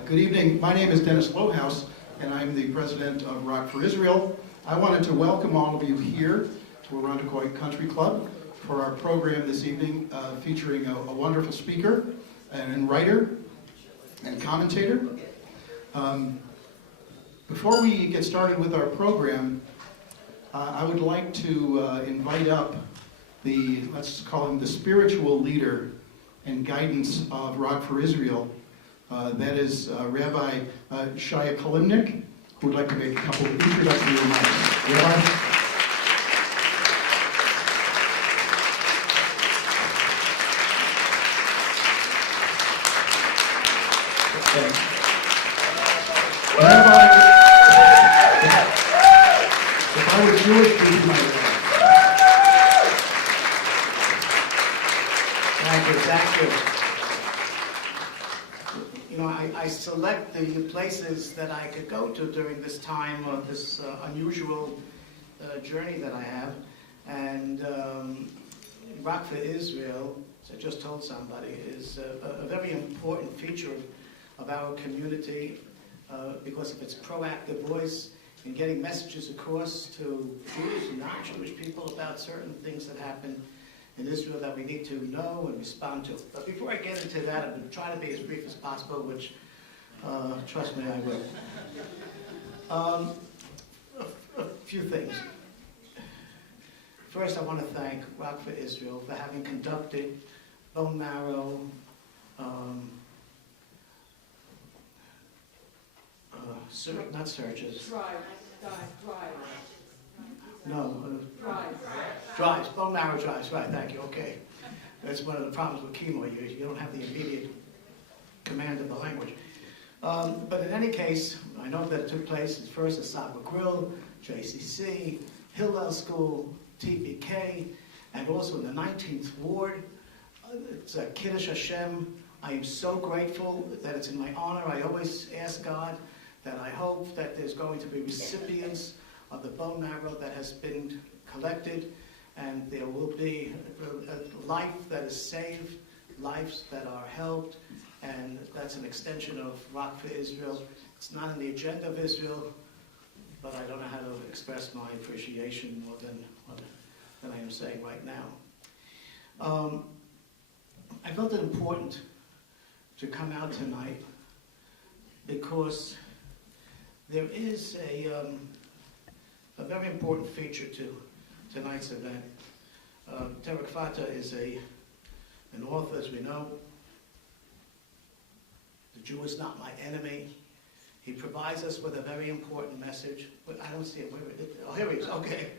Good evening. My name is Dennis Lohaus, and I'm the president of Roc4Israel. I wanted to welcome all of you here to Arundecoit Country Club for our program this evening, featuring a wonderful speaker and writer and commentator. Before we get started with our program, I would like to invite up the, let's call him the spiritual leader and guidance of Roc4Israel. That is Rabbi Shaya Kalimnik, who would like to make a couple of introductory remarks. Rabbi? Rabbi, if I were Jewish, please be my rabbi. Thank you. You know, I select the places that I could go to during this time of this unusual journey that I have. And Roc4Israel, as I just told somebody, is a very important feature of our community because of its proactive voice in getting messages across to Jews and non-Jewish people about certain things that happen in Israel that we need to know and respond to. But before I get into that, I'm going to try to be as brief as possible, which, trust me, I will. A few things. First, I want to thank Roc4Israel for having conducted bone marrow not searches. Drives, bone marrow drives, right, thank you, okay. That's one of the problems with chemo, you don't have the immediate command of the language. But in any case, I know that it took place at first at Saba Grill, JCC, Hillel School, TBK, and also in the 19th Ward. It's a Kiddush Hashem. I am so grateful that it's in my honor. I always ask God that I hope that there's going to be recipients of the bone marrow that has been collected, and there will be a life that is saved, lives that are helped, and that's an extension of Roc4Israel. It's not on the agenda of Israel, but I don't know how to express my appreciation more than I am saying right now. I felt it important to come out tonight because there is a very important feature to tonight's event. Tarek Fatah is an author, as we know. The Jew is not my enemy. He provides us with a very important message. But I don't see it. Oh, here he is. Okay.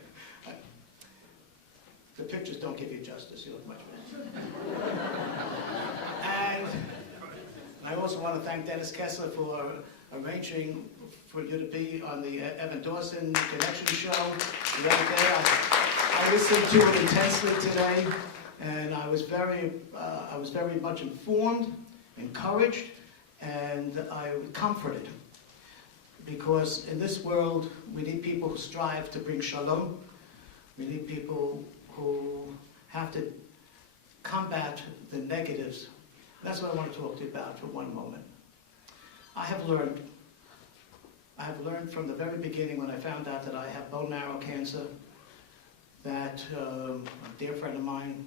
The pictures don't give you justice. You look much better. And I also want to thank Dennis Kessler for arranging for you to be on the Evan Dawson Connection show. Right there. I listened to it intensely today, and I was very much informed, encouraged, and I was comforted. Because in this world, we need people who strive to bring shalom. We need people who have to combat the negatives. That's what I want to talk to you about for one moment. I have learned from the very beginning when I found out that I have bone marrow cancer that a dear friend of mine,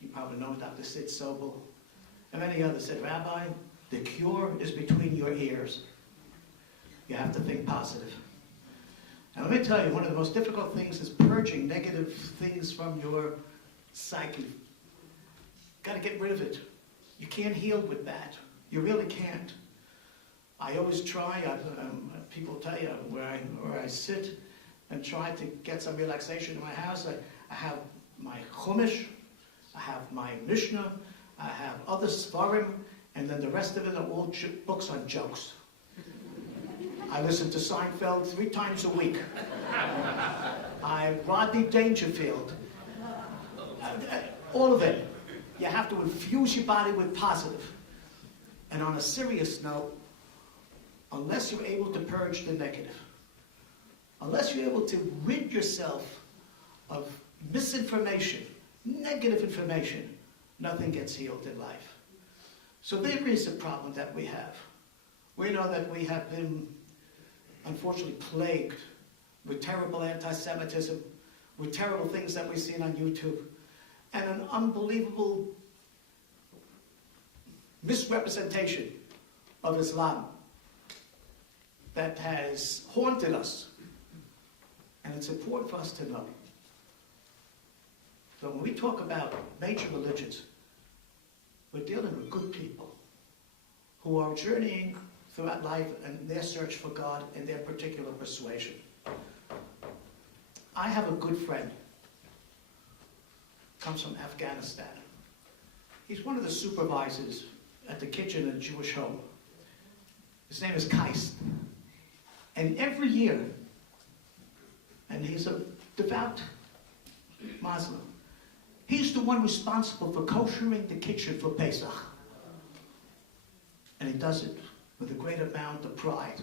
you probably know Dr. Sid Sobel, and many others said, Rabbi, the cure is between your ears. You have to think positive. And let me tell you, one of the most difficult things is purging negative things from your psyche. Got to get rid of it. You can't heal with that. You really can't. I always try, people tell you, where I sit and try to get some relaxation in my house. I have my Chumash, I have my Mishnah, I have other Svarim, and then the rest of it are all books on jokes. I listen to Seinfeld 3 times a week. Rodney Dangerfield. All of it. You have to infuse your body with positive. And on a serious note, unless you're able to purge the negative, unless you're able to rid yourself of misinformation, negative information, nothing gets healed in life. So there is a problem that we have. We know that we have been, unfortunately, plagued with terrible anti-Semitism, with terrible things that we've seen on YouTube, and an unbelievable misrepresentation of Islam that has haunted us. And it's important for us to know that when we talk about major religions, we're dealing with good people who are journeying throughout life and their search for God in their particular persuasion. I have a good friend, comes from Afghanistan. He's one of the supervisors at the kitchen in a Jewish home. His name is Kais. And every year, and he's a devout Muslim, he's the one responsible for koshering the kitchen for Pesach. And he does it with a great amount of pride.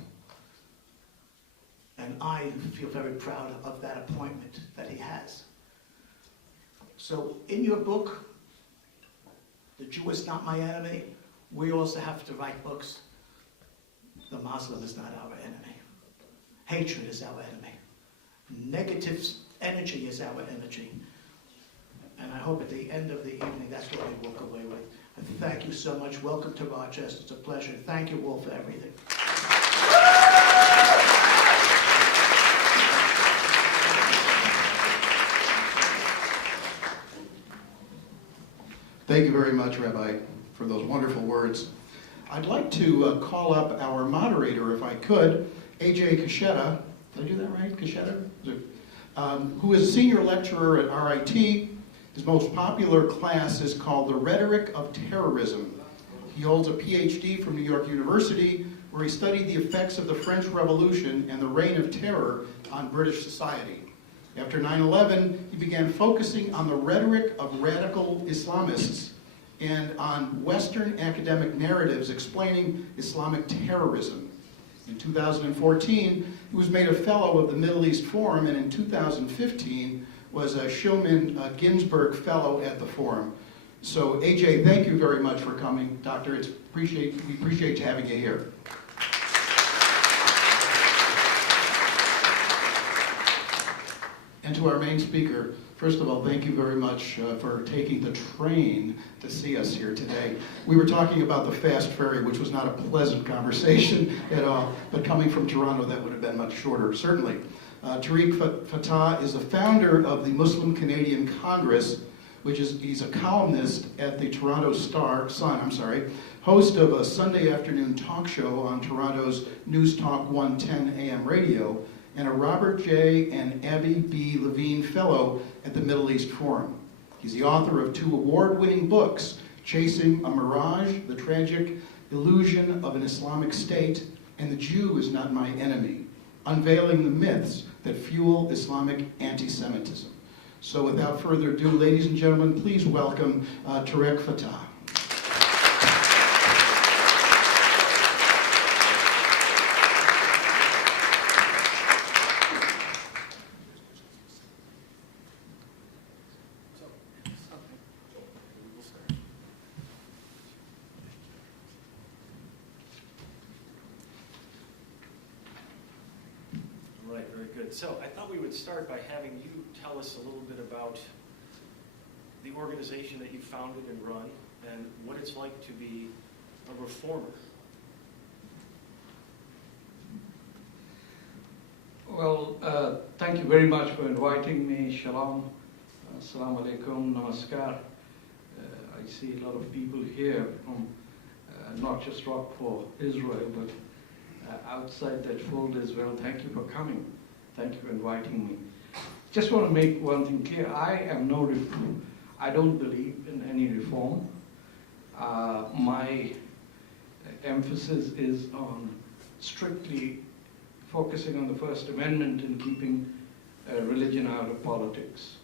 And I feel very proud of that appointment that he has. So in your book, The Jew is Not My Enemy, we also have to write books. The Muslim is not our enemy. Hatred is our enemy. Negative energy is our energy. And I hope at the end of the evening, that's what we walk away with. And thank you so much. Welcome to Rochester. It's a pleasure. Thank you all for everything. Thank you very much, Rabbi, for those wonderful words. I'd like to call up our moderator, if I could, A.J. Kasheta. Did I do that right? Kasheta? Who is a senior lecturer at RIT. His most popular class is called The Rhetoric of Terrorism. He holds a PhD from New York University, where he studied the effects of the French Revolution and the Reign of Terror on British society. After 9/11, he began focusing on the rhetoric of radical Islamists and on Western academic narratives explaining Islamic terrorism. In 2014, he was made a fellow of the Middle East Forum, and in 2015 was a Shulman Ginsburg Fellow at the Forum. So, AJ, thank you very much for coming, Doctor. We appreciate having you here. And to our main speaker, first of all, thank you very much for taking the train to see us here today. We were talking about the fast ferry, which was not a pleasant conversation at all, but coming from Toronto, that would have been much shorter, certainly. Tarek Fatah is the founder of the Muslim Canadian Congress, he's a columnist at the Toronto Sun, host of a Sunday afternoon talk show on Toronto's News Talk 110 AM radio, and a Robert J. and Abby B. Levine Fellow at the Middle East Forum. He's the author of 2 award-winning books, Chasing a Mirage, The Tragic Illusion of an Islamic State, and The Jew is Not My Enemy, unveiling the myths that fuel Islamic anti-Semitism. So without further ado, ladies and gentlemen, please welcome Tarek Fatah. So I thought we would start by having you tell us a little bit about the organization that you founded and run and what it's like to be a reformer. Well, thank you very much for inviting me. Shalom, assalamu alaikum, namaskar. I see a lot of people here from not just Roc4Israel, but outside that fold as well. Thank you for coming. Thank you for inviting me. Just want to make one thing clear. I don't believe in any reform. My emphasis is on strictly focusing on the First Amendment and keeping religion out of politics.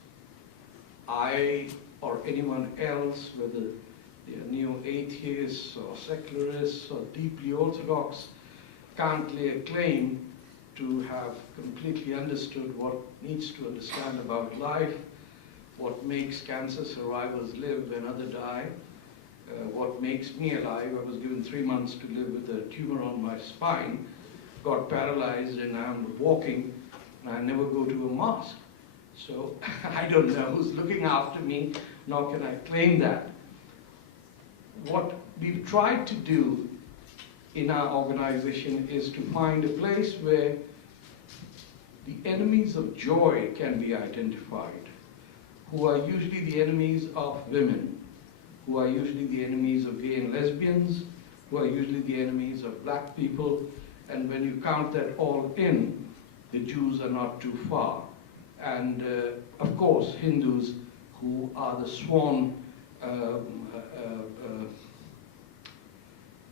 I or anyone else, whether they are neo-atheists or secularists or deeply orthodox, can't lay a claim to have completely understood what needs to understand about life, what makes cancer survivors live when others die, what makes me alive. I was given 3 months to live with a tumor on my spine, got paralyzed, and I'm walking, and I never go to a mosque. So I don't know who's looking after me, nor can I claim that. What we've tried to do in our organization is to find a place where the enemies of joy can be identified, who are usually the enemies of women, who are usually the enemies of gay and lesbians, who are usually the enemies of black people, and when you count that all in, the Jews are not too far. And of course, Hindus, who are the sworn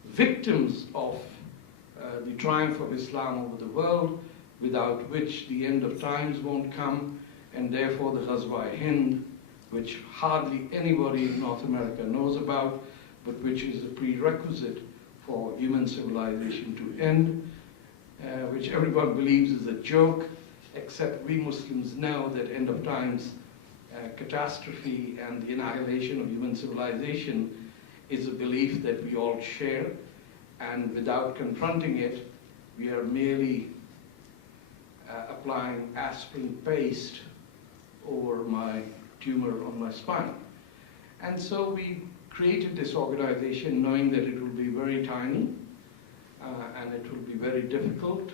victims of the triumph of Islam over the world, without which the end of times won't come, and therefore the Ghazwa-e-Hind, which hardly anybody in North America knows about, but which is a prerequisite for human civilization to end, which everyone believes is a joke, except we Muslims know that end of times catastrophe and the annihilation of human civilization is a belief that we all share, and without confronting it, we are merely applying aspirin paste over my tumor on my spine. And so we created this organization knowing that it will be very tiny and it will be very difficult,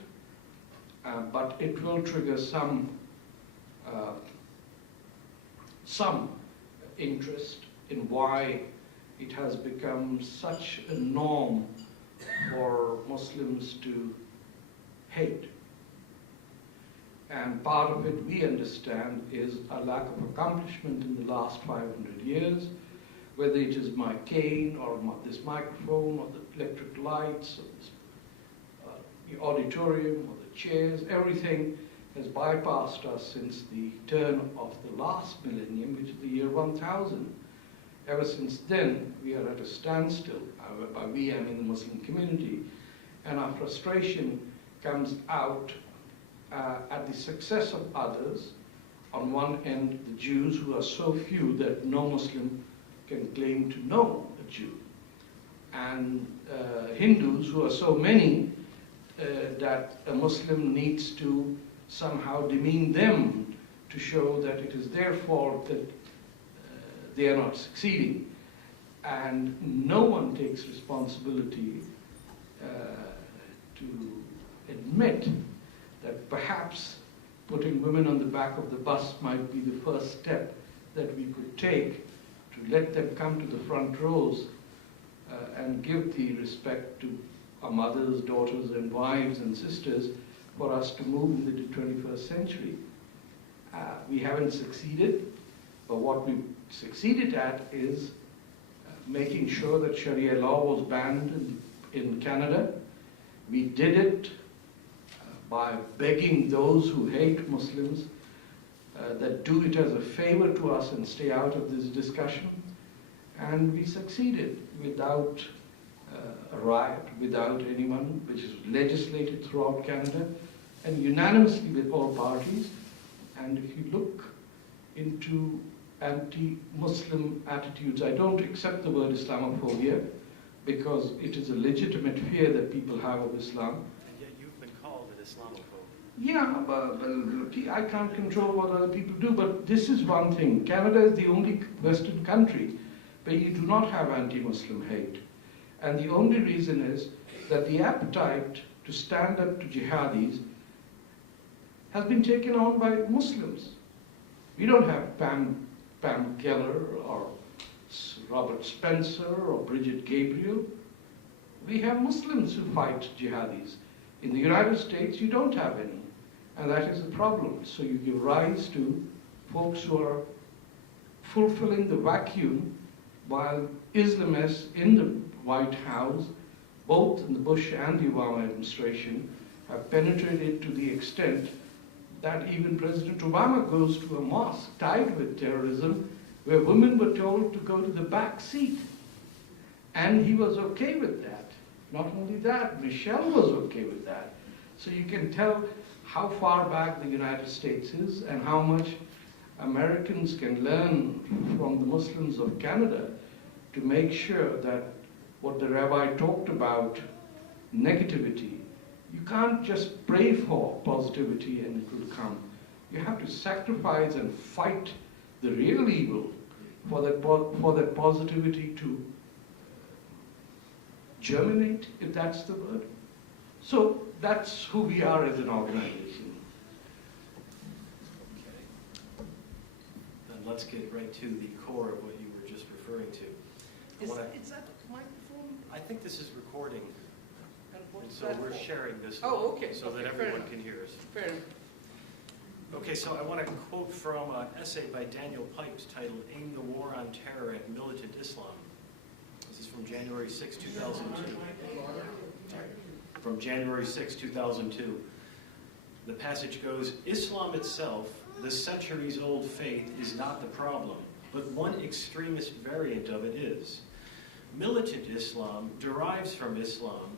but it will trigger some interest in why it has become such a norm for Muslims to hate. And part of it, we understand, is a lack of accomplishment in the last 500 years, whether it is my cane or this microphone or the electric lights or this, the auditorium or the chairs. Everything has bypassed us since the turn of the last millennium, which is the year 1000. Ever since then, we are at a standstill. By we, I mean the Muslim community. And our frustration comes out at the success of others. On one end, the Jews, who are so few that no Muslim can claim to know a Jew. And Hindus, who are so many that a Muslim needs to somehow demean them to show that it is their fault that they are not succeeding. And no one takes responsibility to admit that perhaps putting women on the back of the bus might be the first step that we could take to let them come to the front rows and give the respect to our mothers, daughters, and wives and sisters for us to move into the 21st century. We haven't succeeded, but what we succeeded at is making sure that Sharia law was banned in Canada. We did it by begging those who hate Muslims that do it as a favor to us and stay out of this discussion. And we succeeded without a riot, without anyone, which is legislated throughout Canada, and unanimously with all parties. And if you look into anti-Muslim attitudes, I don't accept the word Islamophobia because it is a legitimate fear that people have of Islam. And yet you've been called an Islamophobe. Yeah, but look, I can't control what other people do, but this is one thing. Canada is the only Western country where you do not have anti-Muslim hate. And the only reason is that the appetite to stand up to jihadis has been taken on by Muslims. We don't have Pam Keller or Robert Spencer or Bridget Gabriel. We have Muslims who fight jihadis. In the United States, you don't have any. And that is a problem. So you give rise to folks who are fulfilling the vacuum while Islamists in the White House, both in the Bush and the Obama administration, have penetrated to the extent that even President Obama goes to a mosque tied with terrorism where women were told to go to the back seat. And he was okay with that. Not only that, Michelle was okay with that. So you can tell how far back the United States is and how much Americans can learn from the Muslims of Canada to make sure that what the rabbi talked about, negativity, you can't just pray for positivity and it will come. You have to sacrifice and fight the real evil for that positivity to germinate, if that's the word. So that's who we are as an organization. Okay. Then let's get right to the core of what you were just referring to. Is that a microphone? I think this is recording, And and what's so that we're for? sharing this. Oh, okay. So that Okay, fair everyone enough. can hear us. Fair enough. Okay, so I want to quote from an essay by Daniel Pipes titled Aim the War on Terror and Militant Islam. This is from January 6, 2002. From January 6, 2002. The passage goes, Islam itself, the centuries-old faith, is not the problem, but one extremist variant of it is. Militant Islam derives from Islam,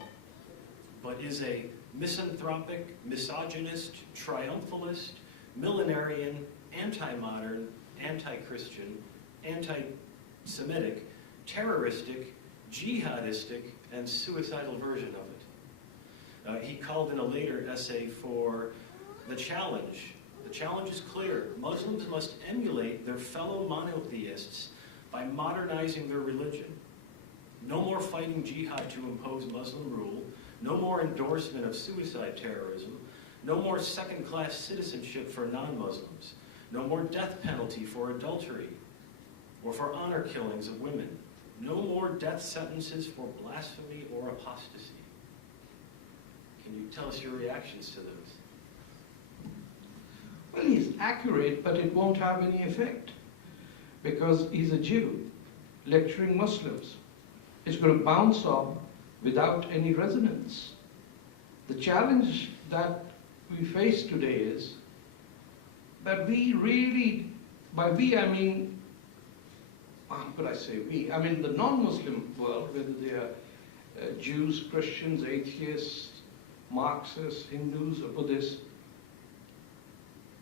but is a misanthropic, misogynist, triumphalist, millenarian, anti-modern, anti-Christian, anti-Semitic, terroristic, jihadistic, and suicidal version of it. He called in a later essay for the challenge. The challenge is clear. Muslims must emulate their fellow monotheists by modernizing their religion. No more fighting jihad to impose Muslim rule. No more endorsement of suicide terrorism. No more second-class citizenship for non-Muslims. No more death penalty for adultery or for honor killings of women. No more death sentences for blasphemy or apostasy. Can you tell us your reactions to those? Well, he's accurate, but it won't have any effect because he's a Jew lecturing Muslims. It's going to bounce off without any resonance. The challenge that we face today is that we really, by we I mean, how could I say we? I mean the non-Muslim world, whether they are Jews, Christians, atheists, Marxists, Hindus, or Buddhists,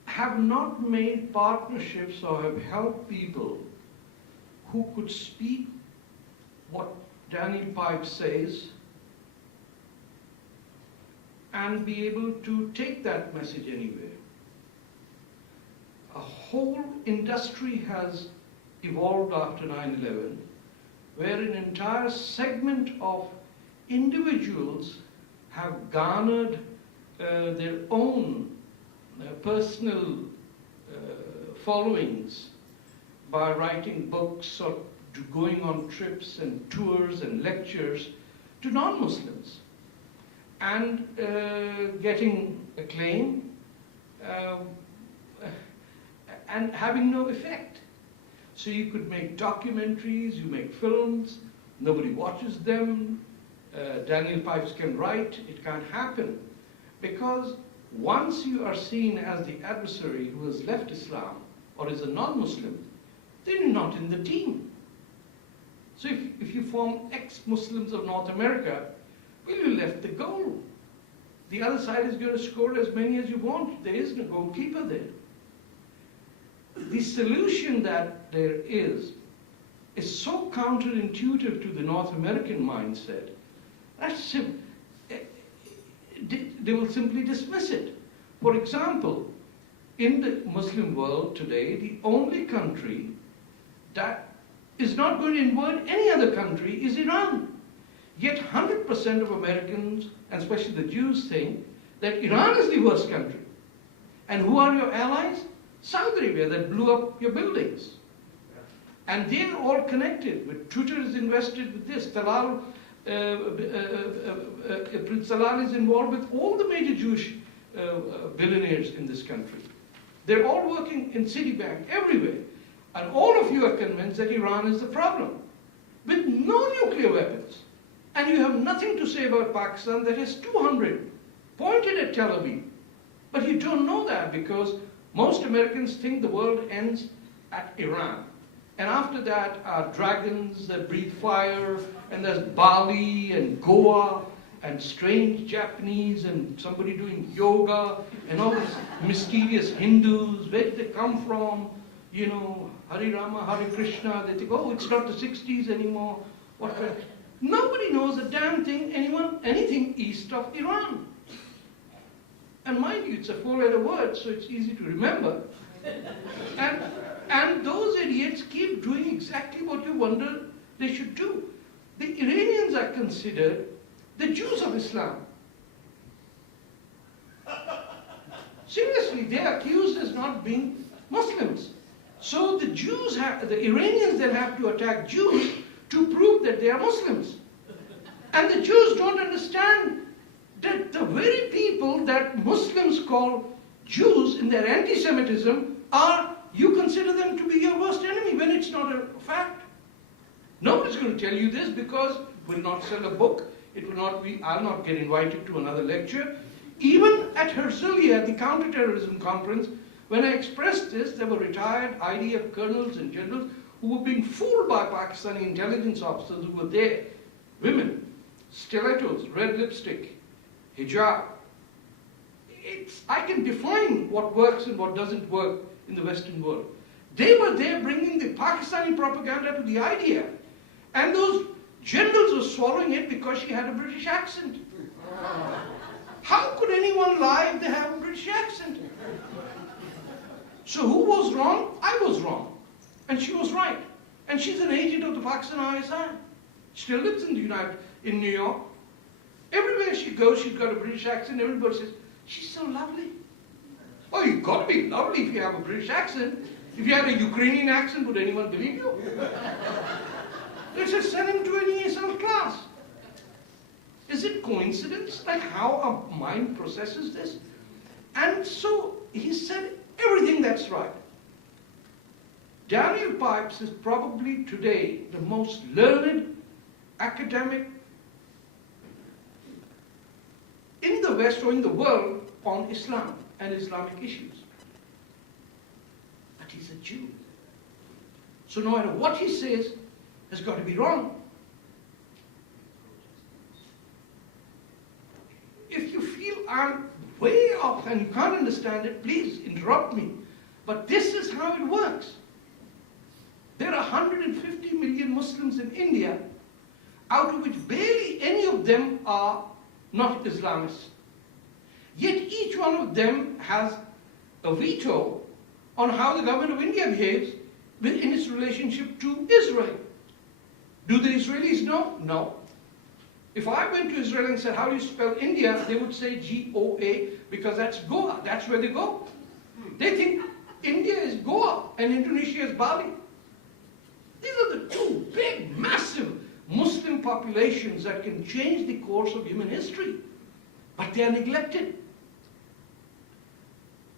have not made partnerships or have helped people who could speak what Daniel Pipes says and be able to take that message anywhere. A whole industry has evolved after 9/11 where an entire segment of individuals have garnered their own personal followings by writing books or going on trips and tours and lectures to non-Muslims and getting acclaim and having no effect. So you could make documentaries, you make films, nobody watches them, Daniel Pipes can write, it can't happen. Because once you are seen as the adversary who has left Islam or is a non-Muslim, then you're not in the team. So if you form ex-Muslims of North America, well, you left the goal. The other side is going to score as many as you want. There is no goalkeeper there. The solution that there is so counterintuitive to the North American mindset, they will simply dismiss it. For example, in the Muslim world today, the only country that is not going to invade any other country is Iran. Yet 100% of Americans, and especially the Jews, think that Iran is the worst country. And who are your allies? Saudi Arabia, that blew up your buildings. And they're all connected. With Twitter is invested with this. Prince Talal is involved with all the major Jewish billionaires in this country. They're all working in Citibank, everywhere. And all of you are convinced that Iran is the problem, with no nuclear weapons. And you have nothing to say about Pakistan that has 200 pointed at Tel Aviv. But you don't know that because most Americans think the world ends at Iran. And after that are dragons that breathe fire, and there's Bali and Goa and strange Japanese and somebody doing yoga and all these mysterious Hindus. Where did they come from? Hare Rama, Hare Krishna. They think, oh, it's not the 60s anymore. Nobody knows a damn thing, anything east of Iran. And mind you, it's a 4-letter word, so it's easy to remember. And those idiots keep doing exactly what you wonder they should do. The Iranians are considered the Jews of Islam. Seriously, they are accused as not being Muslims. So the Iranians then have to attack Jews to prove that they are Muslims. And the Jews don't understand that the very people that Muslims call Jews in their anti-Semitism you consider them to be your worst enemy when it's not a fact. Nobody's going to tell you this because it will not sell a book. I'll not get invited to another lecture. Even at Herzliya, the counterterrorism conference, when I expressed this, there were retired IDF colonels and generals who were being fooled by Pakistani intelligence officers who were there. Women, stilettos, red lipstick, hijab. I can define what works and what doesn't work in the Western world. They were there bringing the Pakistani propaganda to the IDF. And those generals were swallowing it because she had a British accent. How could anyone lie if they have a British accent? So who was wrong? I was wrong. And she was right. And she's an agent of the Pakistan ISI. She still lives in New York. Everywhere she goes, she's got a British accent. Everybody says, she's so lovely. Oh, you've got to be lovely if you have a British accent. If you had a Ukrainian accent, would anyone believe you? They said, send him to an ESL class. Is it coincidence, like how our mind processes this? And so he said everything that's right. Daniel Pipes is probably today the most learned academic in the West or in the world on Islam and Islamic issues. But he's a Jew. So no matter what he says, has got to be wrong. If you feel I'm way off and you can't understand it, please interrupt me. But this is how it works. There are 150 million Muslims in India, out of which barely any of them are not Islamists. Yet each one of them has a veto on how the government of India behaves in its relationship to Israel. Do the Israelis know? No. If I went to Israel and said, how do you spell India? They would say G-O-A, because that's Goa. That's where they go. They think India is Goa and Indonesia is Bali. These are the two big, massive Muslim populations that can change the course of human history. But they are neglected.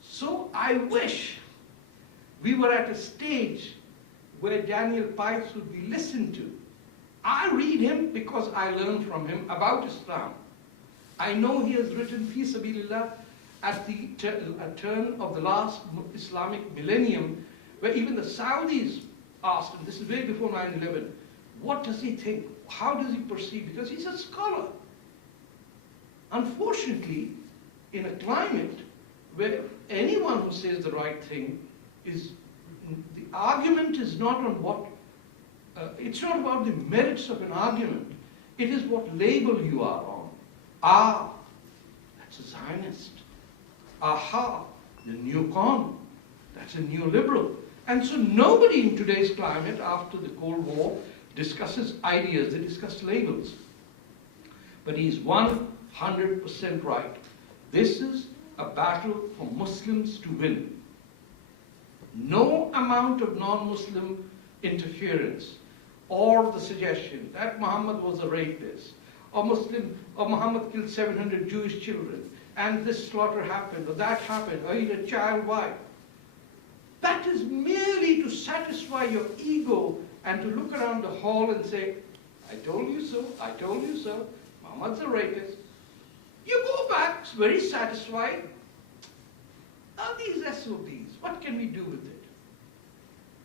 So I wish we were at a stage where Daniel Pipes would be listened to. I read him because I learn from him about Islam. I know he has written Fi Sabilillah at the turn of the last Islamic millennium, where even the Saudis asked him, this is way before 9/11, what does he think? How does he perceive? Because he's a scholar. Unfortunately, in a climate where anyone who says the right thing the argument is not on what, it's not about the merits of an argument. It is what label you are on. That's a Zionist. Aha, the neocon. That's a neoliberal. And so nobody in today's climate, after the Cold War, discusses ideas, they discuss labels. But he's 100% right. This is a battle for Muslims to win. No amount of non-Muslim interference or the suggestion that Muhammad was a rapist or Muhammad killed 700 Jewish children and this slaughter happened or that happened or he had a child wife. That is merely to satisfy your ego and to look around the hall and say, I told you so, I told you so, Muhammad's a rapist. You go back very satisfied. Are these SOBs? What can we do with it?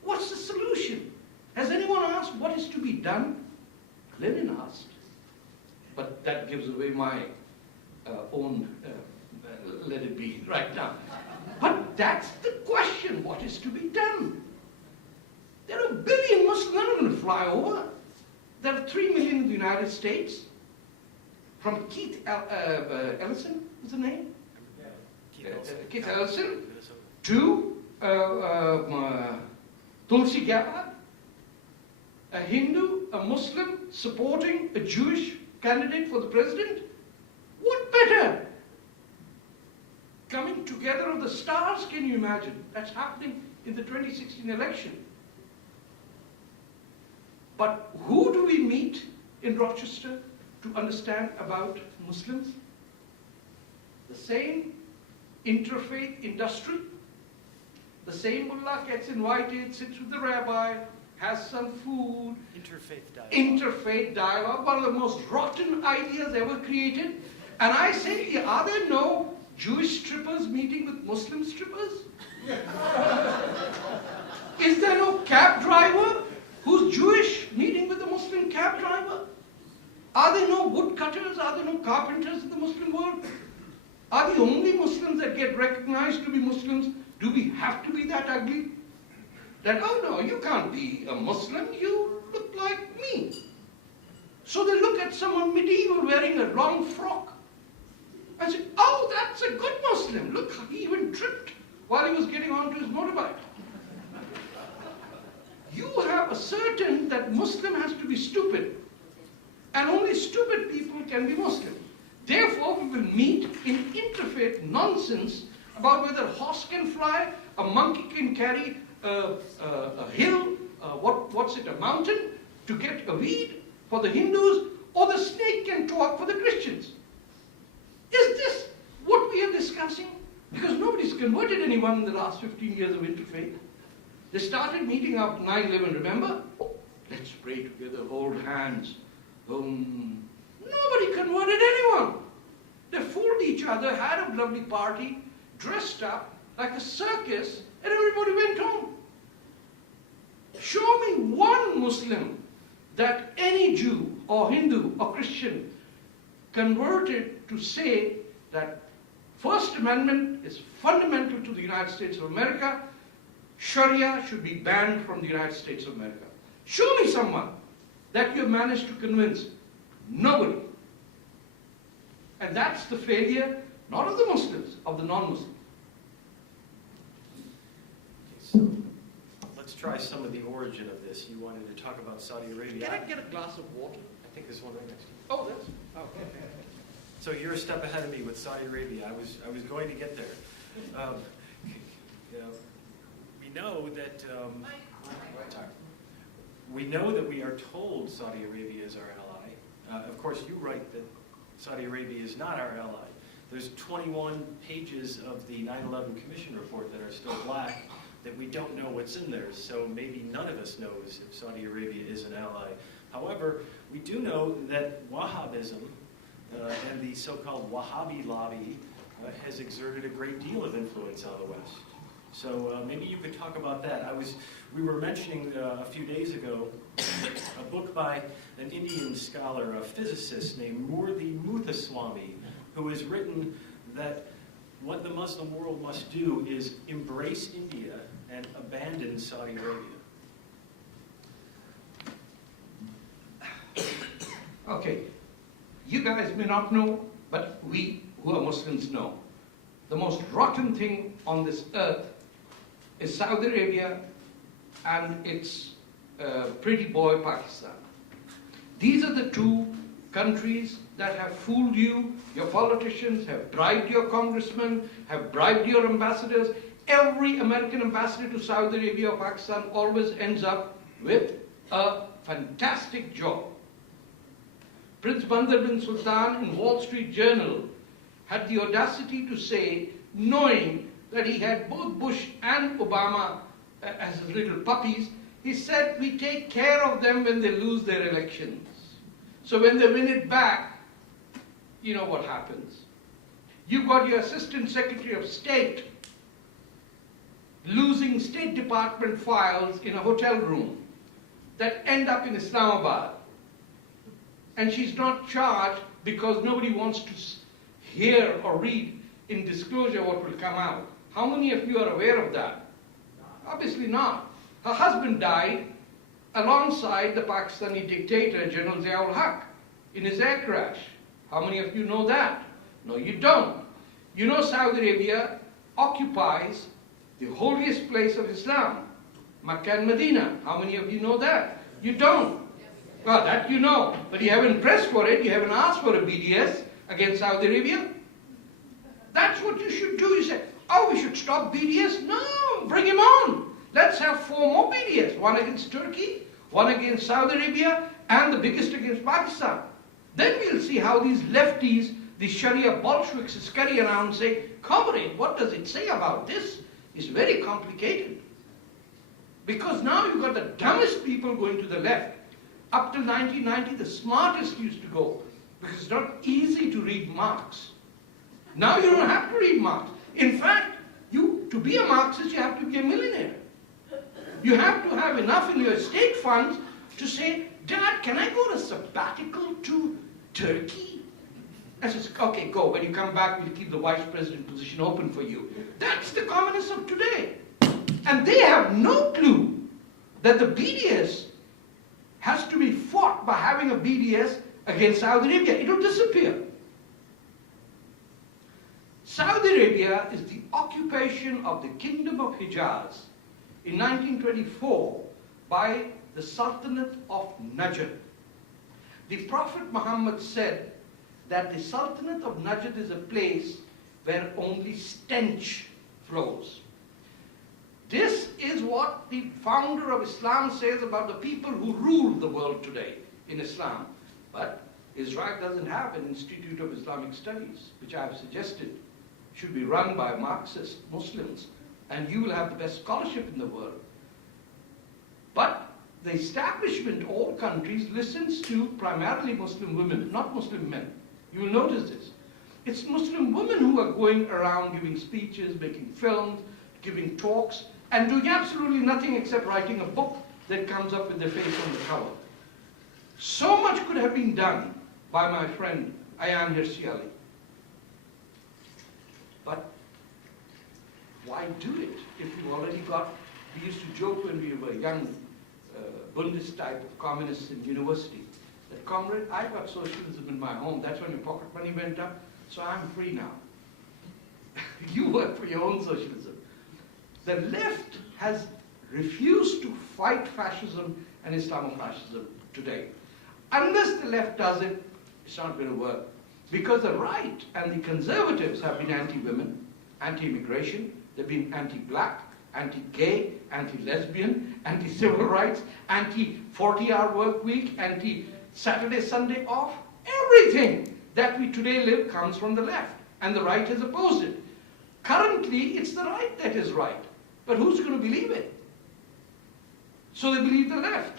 What's the solution? Has anyone asked what is to be done? Lenin asked. But that gives away my own, let it be right now. But that's the question, what is to be done? There are 1 billion Muslims, they're not going to fly over. There are 3 million in the United States. From Keith Ellison, what's the name? Keith Ellison, to Tulsi Gabbard, a Hindu, a Muslim supporting a Jewish candidate for the president. What better? Coming together of the stars, can you imagine? That's happening in the 2016 election. But who do we meet in Rochester to understand about Muslims? The same interfaith industry. The same mullah gets invited, sits with the rabbi, has some food. Interfaith dialogue, one of the most rotten ideas ever created. And I say, are there no Jewish strippers meeting with Muslim strippers? Is there no cab driver who's Jewish meeting with a Muslim cab driver? Are there no woodcutters? Are there no carpenters in the Muslim world? Are the only Muslims that get recognized to be Muslims? Do we have to be that ugly? That, oh no, you can't be a Muslim, you look like me. So they look at someone medieval wearing a long frock and say, oh, that's a good Muslim. Look, he even tripped while he was getting onto his motorbike. You have ascertained that Muslim has to be stupid, and only stupid people can be Muslim. Therefore, we will meet in interfaith nonsense about whether a horse can fly, a monkey can carry a hill, a mountain, to get a weed for the Hindus, or the snake can talk for the Christians. Is this what we are discussing? Because nobody's converted anyone in the last 15 years of interfaith. They started meeting after 9/11, remember? Let's pray together, hold hands. Nobody converted anyone. They fooled each other, had a lovely party, dressed up like a circus, and everybody went home. Show me one Muslim that any Jew or Hindu or Christian converted to say that First Amendment is fundamental to the United States of America. Sharia should be banned from the United States of America. Show me someone that you have managed to convince. Nobody. And that's the failure, not of the Muslims, of the non-Muslims. So let's try some of the origin of this. You wanted to talk about Saudi Arabia. Can I get a glass of water? I think there's one right next to you. Oh, that's okay. So you're a step ahead of me with Saudi Arabia. I was going to get there. We know that we are told Saudi Arabia is our ally. Of course, you write that Saudi Arabia is not our ally. There's 21 pages of the 9/11 Commission report that are still black that we don't know what's in there. So maybe none of us knows if Saudi Arabia is an ally. However, we do know that Wahhabism and the so-called Wahhabi lobby has exerted a great deal of influence on the West. So maybe you could talk about that. We were mentioning a few days ago a book by an Indian scholar, a physicist named Murthy Muthuswamy, who has written that what the Muslim world must do is embrace India and abandon Saudi Arabia. Okay, you guys may not know, but we who are Muslims know. The most rotten thing on this earth is Saudi Arabia and its pretty boy Pakistan. These are the two countries that have fooled you. Your politicians have bribed your congressmen, have bribed your ambassadors. Every American ambassador to Saudi Arabia or Pakistan always ends up with a fantastic job. Prince Bandar bin Sultan in Wall Street Journal had the audacity to say, knowing that he had both Bush and Obama as his little puppies, he said, we take care of them when they lose their elections. So when they win it back, you know what happens. You got your Assistant Secretary of State losing State Department files in a hotel room that end up in Islamabad. And she's not charged because nobody wants to hear or read in disclosure what will come out. How many of you are aware of that? Obviously not. Her husband died alongside the Pakistani dictator, General Zia-ul-Haq, in his air crash. How many of you know that? No, you don't. You know Saudi Arabia occupies the holiest place of Islam, Makkah and Medina. How many of you know that? You don't. Well, that you know, but you haven't pressed for it, you haven't asked for a BDS against Saudi Arabia. That's what you should do. You say, oh, we should stop BDS. No, bring him on. Let's have 4 more BDS, one against Turkey, one against Saudi Arabia, and the biggest against Pakistan. Then we'll see how these lefties, these Sharia Bolsheviks, scurry around and say, comrade, what does it say about this? It's very complicated. Because now you've got the dumbest people going to the left. Up till 1990, the smartest used to go, because it's not easy to read Marx. Now you don't have to read Marx. In fact, to be a Marxist, you have to be a millionaire. You have to have enough in your estate funds to say, Dad, can I go on a sabbatical to Turkey? I says, okay, go. When you come back, we'll keep the vice president position open for you. That's the communists of today. And they have no clue that the BDS has to be fought by having a BDS against Saudi Arabia. It will disappear. Saudi Arabia is the occupation of the Kingdom of Hijaz in 1924 by the Sultanate of Najd. The Prophet Muhammad said that the Sultanate of Najd is a place where only stench flows. This is what the founder of Islam says about the people who rule the world today in Islam. But Israel doesn't have an Institute of Islamic Studies, which I have suggested should be run by Marxist Muslims, and you will have the best scholarship in the world. But the establishment, all countries, listens to primarily Muslim women, not Muslim men. You will notice this. It's Muslim women who are going around giving speeches, making films, giving talks, and doing absolutely nothing except writing a book that comes up with their face on the cover. So much could have been done by my friend Ayaan Hirsi Ali. But why do it if you've already got, we used to joke when we were young Bundist type of communists in university, that comrade, I got socialism in my home, that's when your pocket money went up, so I'm free now. You work for your own socialism. The left has refused to fight fascism and Islamofascism today. Unless the left does it, it's not going to work. Because the right and the conservatives have been anti-women, anti-immigration, they've been anti-black, anti-gay, anti-lesbian, anti-civil rights, anti-40-hour work week, anti-Saturday, Sunday off. Everything that we today live comes from the left, and the right has opposed it. Currently, it's the right that is right. But who's going to believe it? So they believe the left.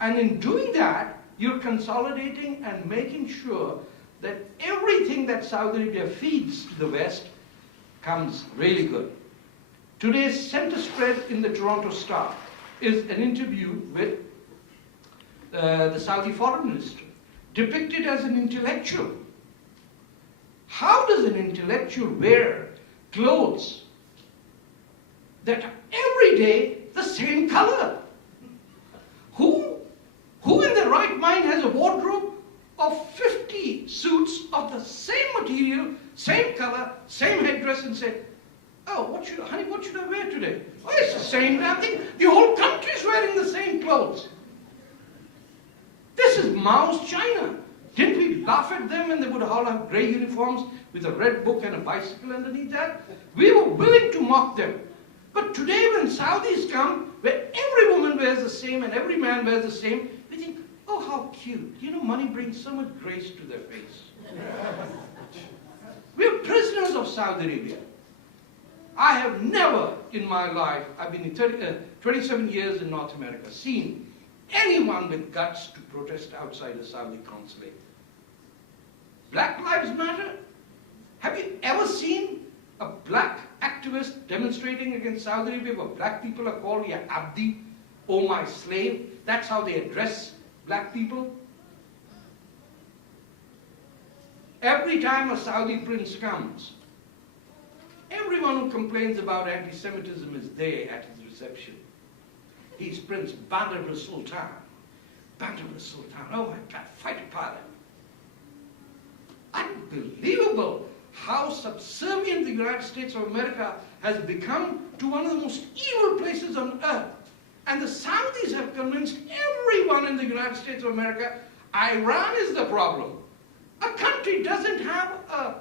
And in doing that, you're consolidating and making sure that everything that Saudi Arabia feeds to the West comes really good. Today's center spread in the Toronto Star is an interview with the Saudi foreign minister, depicted as an intellectual. How does an intellectual wear clothes that are every day the same color? Who in their right mind has a wardrobe of 50 suits of the same material, same color, same headdress, and say, oh, what should I wear today? Oh, it's the same damn thing. The whole country's wearing the same clothes. This is Mao's China. Didn't we laugh at them when they would all have grey uniforms with a red book and a bicycle underneath that? We were willing to mock them. But today when Saudis come, where every woman wears the same and every man wears the same, we think, oh, how cute. You know, money brings so much grace to their face. We're prisoners of Saudi Arabia. I have never in my life, I've been in 27 years in North America, seen anyone with guts to protest outside a Saudi consulate. Black Lives Matter? Have you ever seen a black activist demonstrating against Saudi Arabia where black people are called Ya Abdi, oh my slave? That's how they address black people. Every time a Saudi prince comes, everyone who complains about anti-Semitism is there at his reception. He's Prince Badr Sultan. Badr Sultan, oh my God, fighter pilot. Unbelievable how subservient the United States of America has become to one of the most evil places on earth. And the Saudis have convinced everyone in the United States of America, Iran is the problem. A country doesn't have a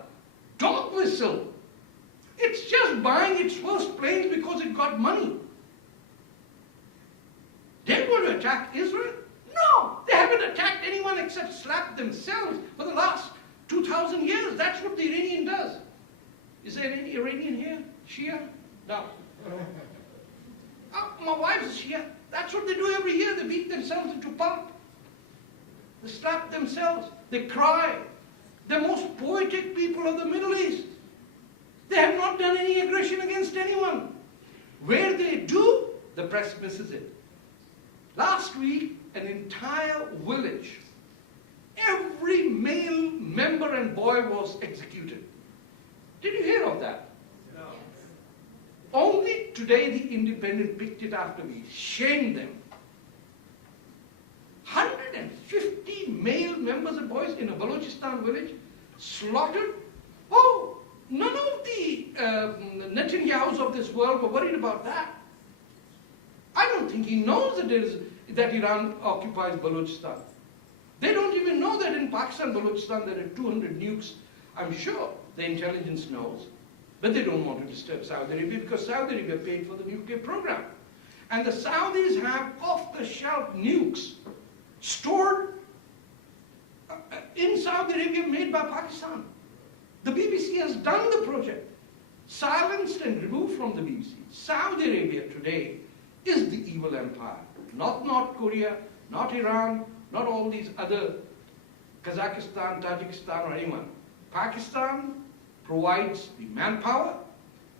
dog whistle. It's just buying its first planes because it got money. They're going to attack Israel? No, they haven't attacked anyone except slapped themselves for the last 2,000 years. That's what the Iranian does. Is there any Iranian here? Shia? No. My wife's a Shia. That's what they do every year. They beat themselves into pulp. They slap themselves. They cry. The most poetic people of the Middle East. They have not done any aggression against anyone. Where they do, the press misses it. Last week, an entire village, every male member and boy was executed. Did you hear of that? No. Only today the Independent picked it after we shamed them. 150 male members and boys in a Balochistan village slaughtered. Oh, none of the Netanyahus of this world were worried about that. I don't think he knows that Iran occupies Balochistan. They don't even know that in Pakistan, Balochistan, there are 200 nukes. I'm sure the intelligence knows, but they don't want to disturb Saudi Arabia because Saudi Arabia paid for the nuclear program. And the Saudis have off-the-shelf nukes stored in Saudi Arabia made by Pakistan. The BBC has done the project, silenced and removed from the BBC. Saudi Arabia today is the evil empire, not North Korea, not Iran, not all these other Kazakhstan, Tajikistan, or anyone. Pakistan provides the manpower,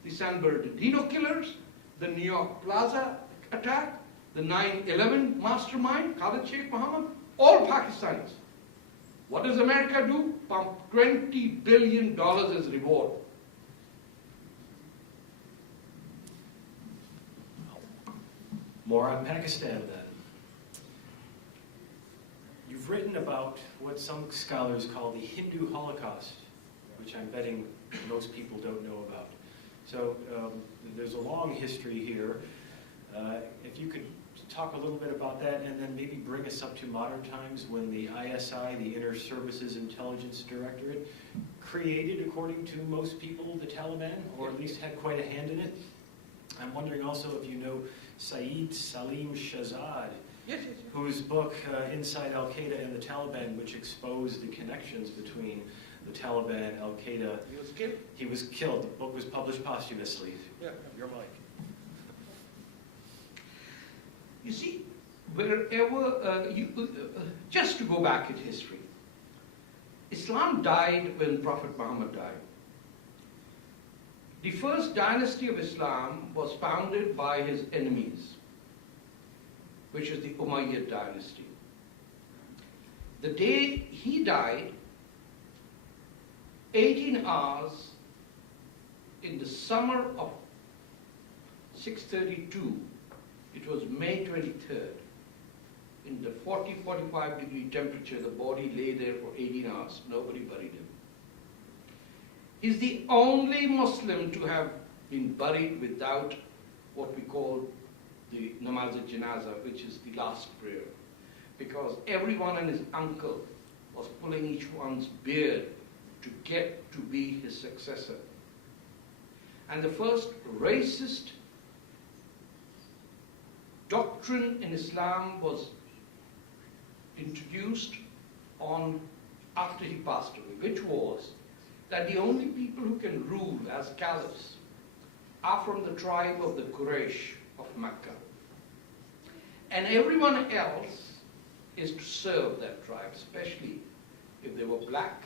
the San Bernardino killers, the New York Plaza attack, the 9/11 mastermind, Khalid Sheikh Mohammed, all Pakistanis. What does America do? Pump $20 billion as reward. More on Pakistan then. You've written about what some scholars call the Hindu Holocaust, which I'm betting most people don't know about. So there's a long history here. If you could talk a little bit about that and then maybe bring us up to modern times when the ISI, the Inter Services Intelligence Directorate, created, according to most people, the Taliban, or at least had quite a hand in it. I'm wondering also if you know Saeed Salim Shahzad, whose book, Inside Al-Qaeda and the Taliban, which exposed the connections between the Taliban, Al-Qaeda. He was killed? He was killed. The book was published posthumously. Yeah. Your mic. You see, wherever, just to go back in history, Islam died when Prophet Muhammad died. The first dynasty of Islam was founded by his enemies, which is the Umayyad dynasty. The day he died, 18 hours in the summer of 632, it was May 23rd, in the 40-45 degree temperature, the body lay there for 18 hours. Nobody buried him. He's the only Muslim to have been buried without what we call the namaz al-janaza, which is the last prayer. Because everyone and his uncle was pulling each one's beard to get to be his successor. And the first racist doctrine in Islam was introduced after he passed away, which was that the only people who can rule as caliphs are from the tribe of the Quraysh of Mecca. And everyone else is to serve that tribe, especially if they were black,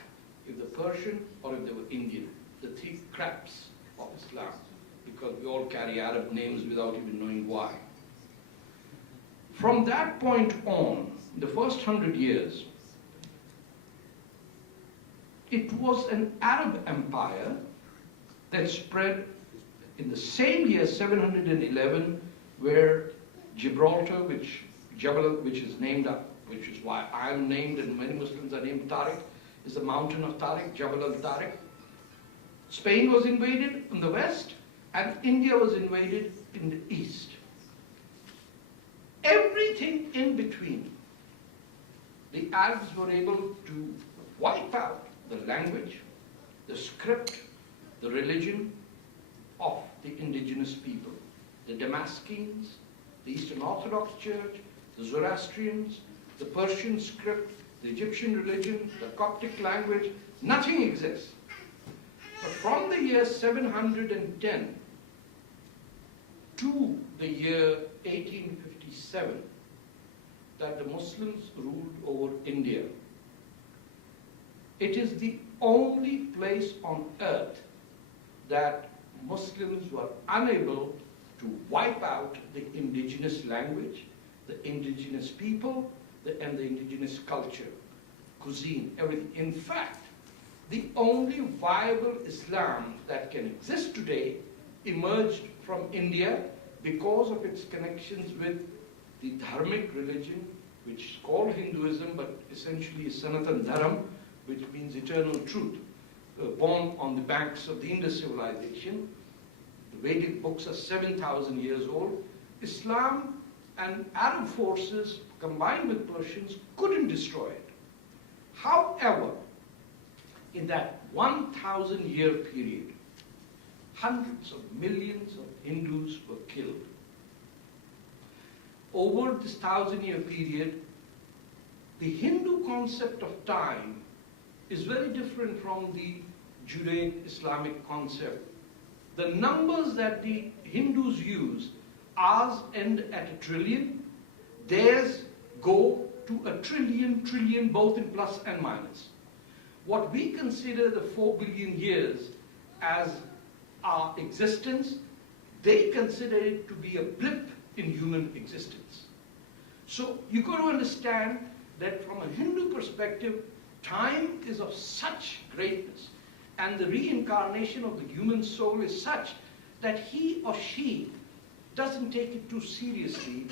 if they were Persian, or if they were Indian, the three crabs of Islam, because we all carry Arab names without even knowing why. From that point on, the first 100 years, it was an Arab empire that spread in the same year, 711, where Gibraltar, which is named up, which is why I'm named and many Muslims are named Tarek, is the mountain of Tarek, Jabal al-Tarek. Spain was invaded in the west and India was invaded in the east. Everything in between, the Arabs were able to wipe out the language, the script, the religion of the indigenous people. The Damascenes, the Eastern Orthodox Church, the Zoroastrians, the Persian script, the Egyptian religion, the Coptic language, nothing exists. But from the year 710 to the year 1857, that the Muslims ruled over India, it is the only place on earth that Muslims were unable to wipe out the indigenous language, the indigenous people, and the indigenous culture, cuisine, everything. In fact, the only viable Islam that can exist today emerged from India because of its connections with the dharmic religion, which is called Hinduism, but essentially is Sanatan Dharam, which means eternal truth, born on the banks of the Indus civilization. The Vedic books are 7,000 years old. Islam and Arab forces combined with Persians couldn't destroy it. However, in that 1,000-year period, hundreds of millions of Hindus were killed. Over this 1,000-year period, the Hindu concept of time is very different from the Judaic-Islamic concept. The numbers that the Hindus use, ours end at 1 trillion, theirs go to 1 trillion, both in plus and minus. What we consider the 4 billion years as our existence, they consider it to be a blip in human existence. So you've got to understand that from a Hindu perspective, time is of such greatness, and the reincarnation of the human soul is such that he or she doesn't take it too seriously.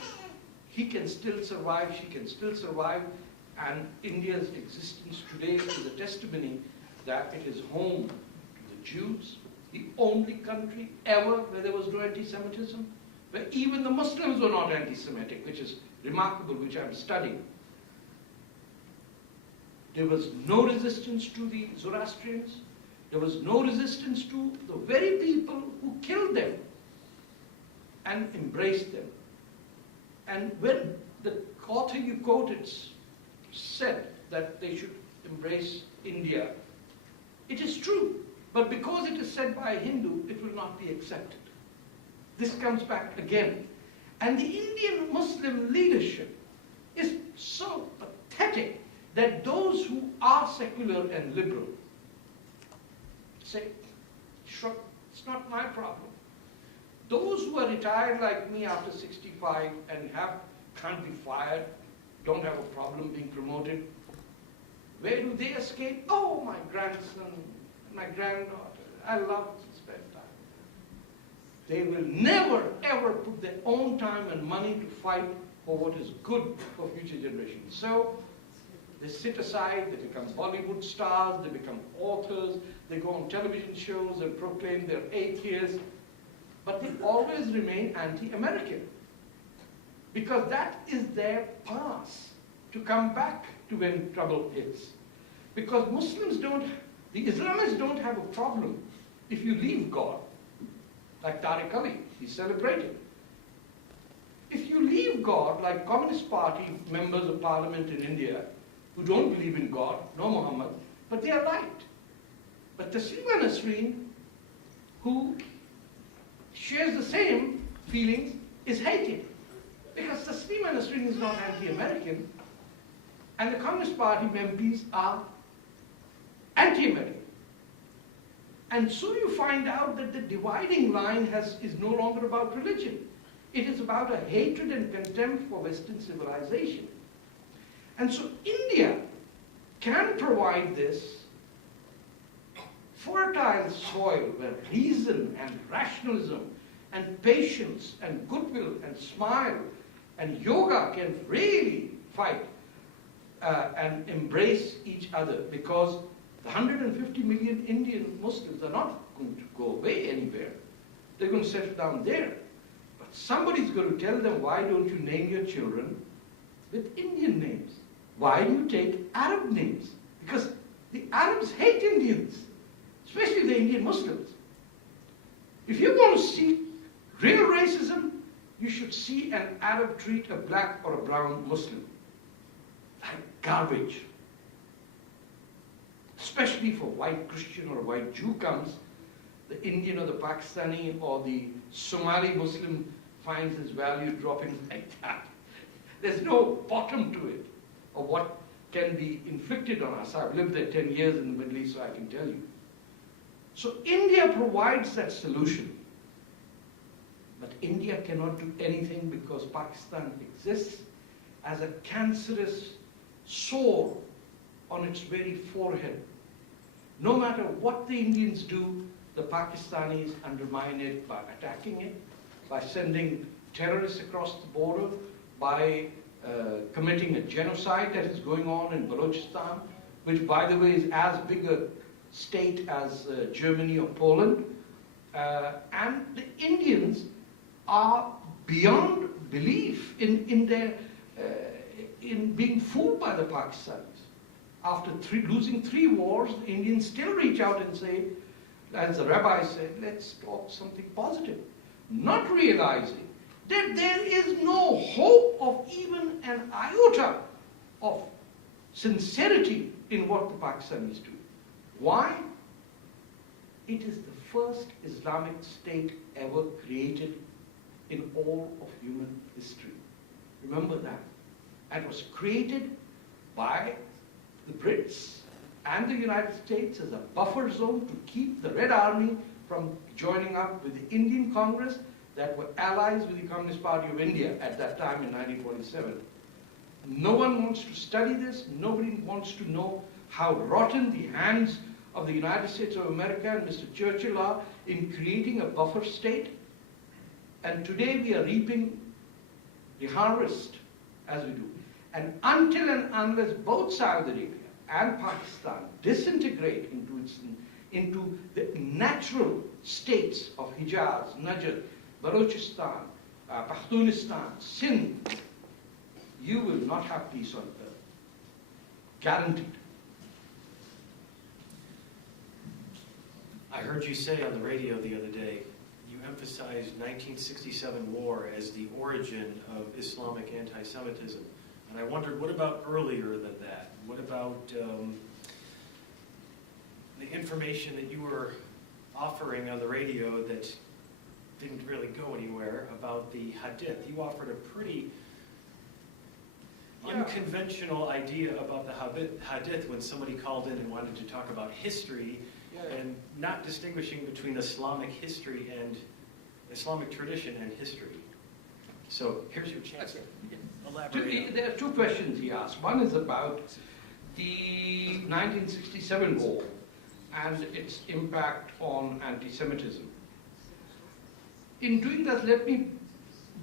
He can still survive, she can still survive, and India's existence today is a testimony that it is home to the Jews, the only country ever where there was no anti-Semitism, where even the Muslims were not anti-Semitic, which is remarkable, which I'm studying. There was no resistance to the Zoroastrians. There was no resistance to the very people who killed them and embraced them. And when the author you quoted said that they should embrace India, it is true. But because it is said by a Hindu, it will not be accepted. This comes back again. And the Indian Muslim leadership is so pathetic that those who are secular and liberal say, sure, it's not my problem. Those who are retired like me after 65 and can't be fired, don't have a problem being promoted, where do they escape? Oh, my grandson, my granddaughter, I love to spend time. They will never, ever put their own time and money to fight for what is good for future generations. So they sit aside, they become Bollywood stars, they become authors, they go on television shows and proclaim they're atheists, but they always remain anti-American, because that is their pass to come back to when trouble hits. Because the Islamists don't have a problem if you leave God, like Tarek Ali, he's celebrated. If you leave God, like Communist Party members of parliament in India, who don't believe in God, nor Muhammad, but they are liked. But Taslima Nasreen, who shares the same feelings, is hated. Because Taslima Nasreen is not anti-American, and the Communist Party MPs are anti-American. And so you find out that the dividing line is no longer about religion. It is about a hatred and contempt for Western civilization. And so India can provide this fertile soil where reason and rationalism and patience and goodwill and smile And yoga can really fight and embrace each other, because the 150 million Indian Muslims are not going to go away anywhere. They're going to settle down there. But somebody's going to tell them, why don't you name your children with Indian names? Why do you take Arab names? Because the Arabs hate Indians, especially the Indian Muslims. If you want to see real racism, you should see an Arab treat a black or a brown Muslim like garbage. Especially if a white Christian or a white Jew comes, the Indian or the Pakistani or the Somali Muslim finds his value dropping like that. There's no bottom to it, of what can be inflicted on us. I've lived there 10 years in the Middle East, so I can tell you. So India provides that solution. But India cannot do anything because Pakistan exists as a cancerous sore on its very forehead. No matter what the Indians do, the Pakistanis undermine it by attacking it, by sending terrorists across the border, by committing a genocide that is going on in Balochistan, which, by the way, is as big a state as Germany or Poland. And the Indians are beyond belief in being fooled by the Pakistanis. After losing 3 wars, the Indians still reach out and say, as the rabbi said, let's talk something positive. Not realizing that there is no hope of even an iota of sincerity in what the Pakistanis do. Why? It is the first Islamic state ever created in all of human history. Remember that. And it was created by the Brits and the United States as a buffer zone to keep the Red Army from joining up with the Indian Congress that were allies with the Communist Party of India at that time in 1947. No one wants to study this. Nobody wants to know how rotten the hands of the United States of America and Mr. Churchill are in creating a buffer state. And today we are reaping the harvest as we do. And until and unless both Saudi Arabia and Pakistan disintegrate into the natural states of Hijaz, Najd, Balochistan, Pakhtunistan, Sindh, you will not have peace on earth. Guaranteed. I heard you say on the radio the other day, you emphasized 1967 war as the origin of Islamic anti-Semitism. And I wondered, what about earlier than that? What about the information that you were offering on the radio that didn't really go anywhere about the Hadith? You offered a pretty unconventional idea about the Hadith when somebody called in and wanted to talk about history and not distinguishing between Islamic history and Islamic tradition and history. So here's your chance to elaborate. There are 2 questions he asked. One is about the 1967 war and its impact on anti-Semitism. In doing that, let me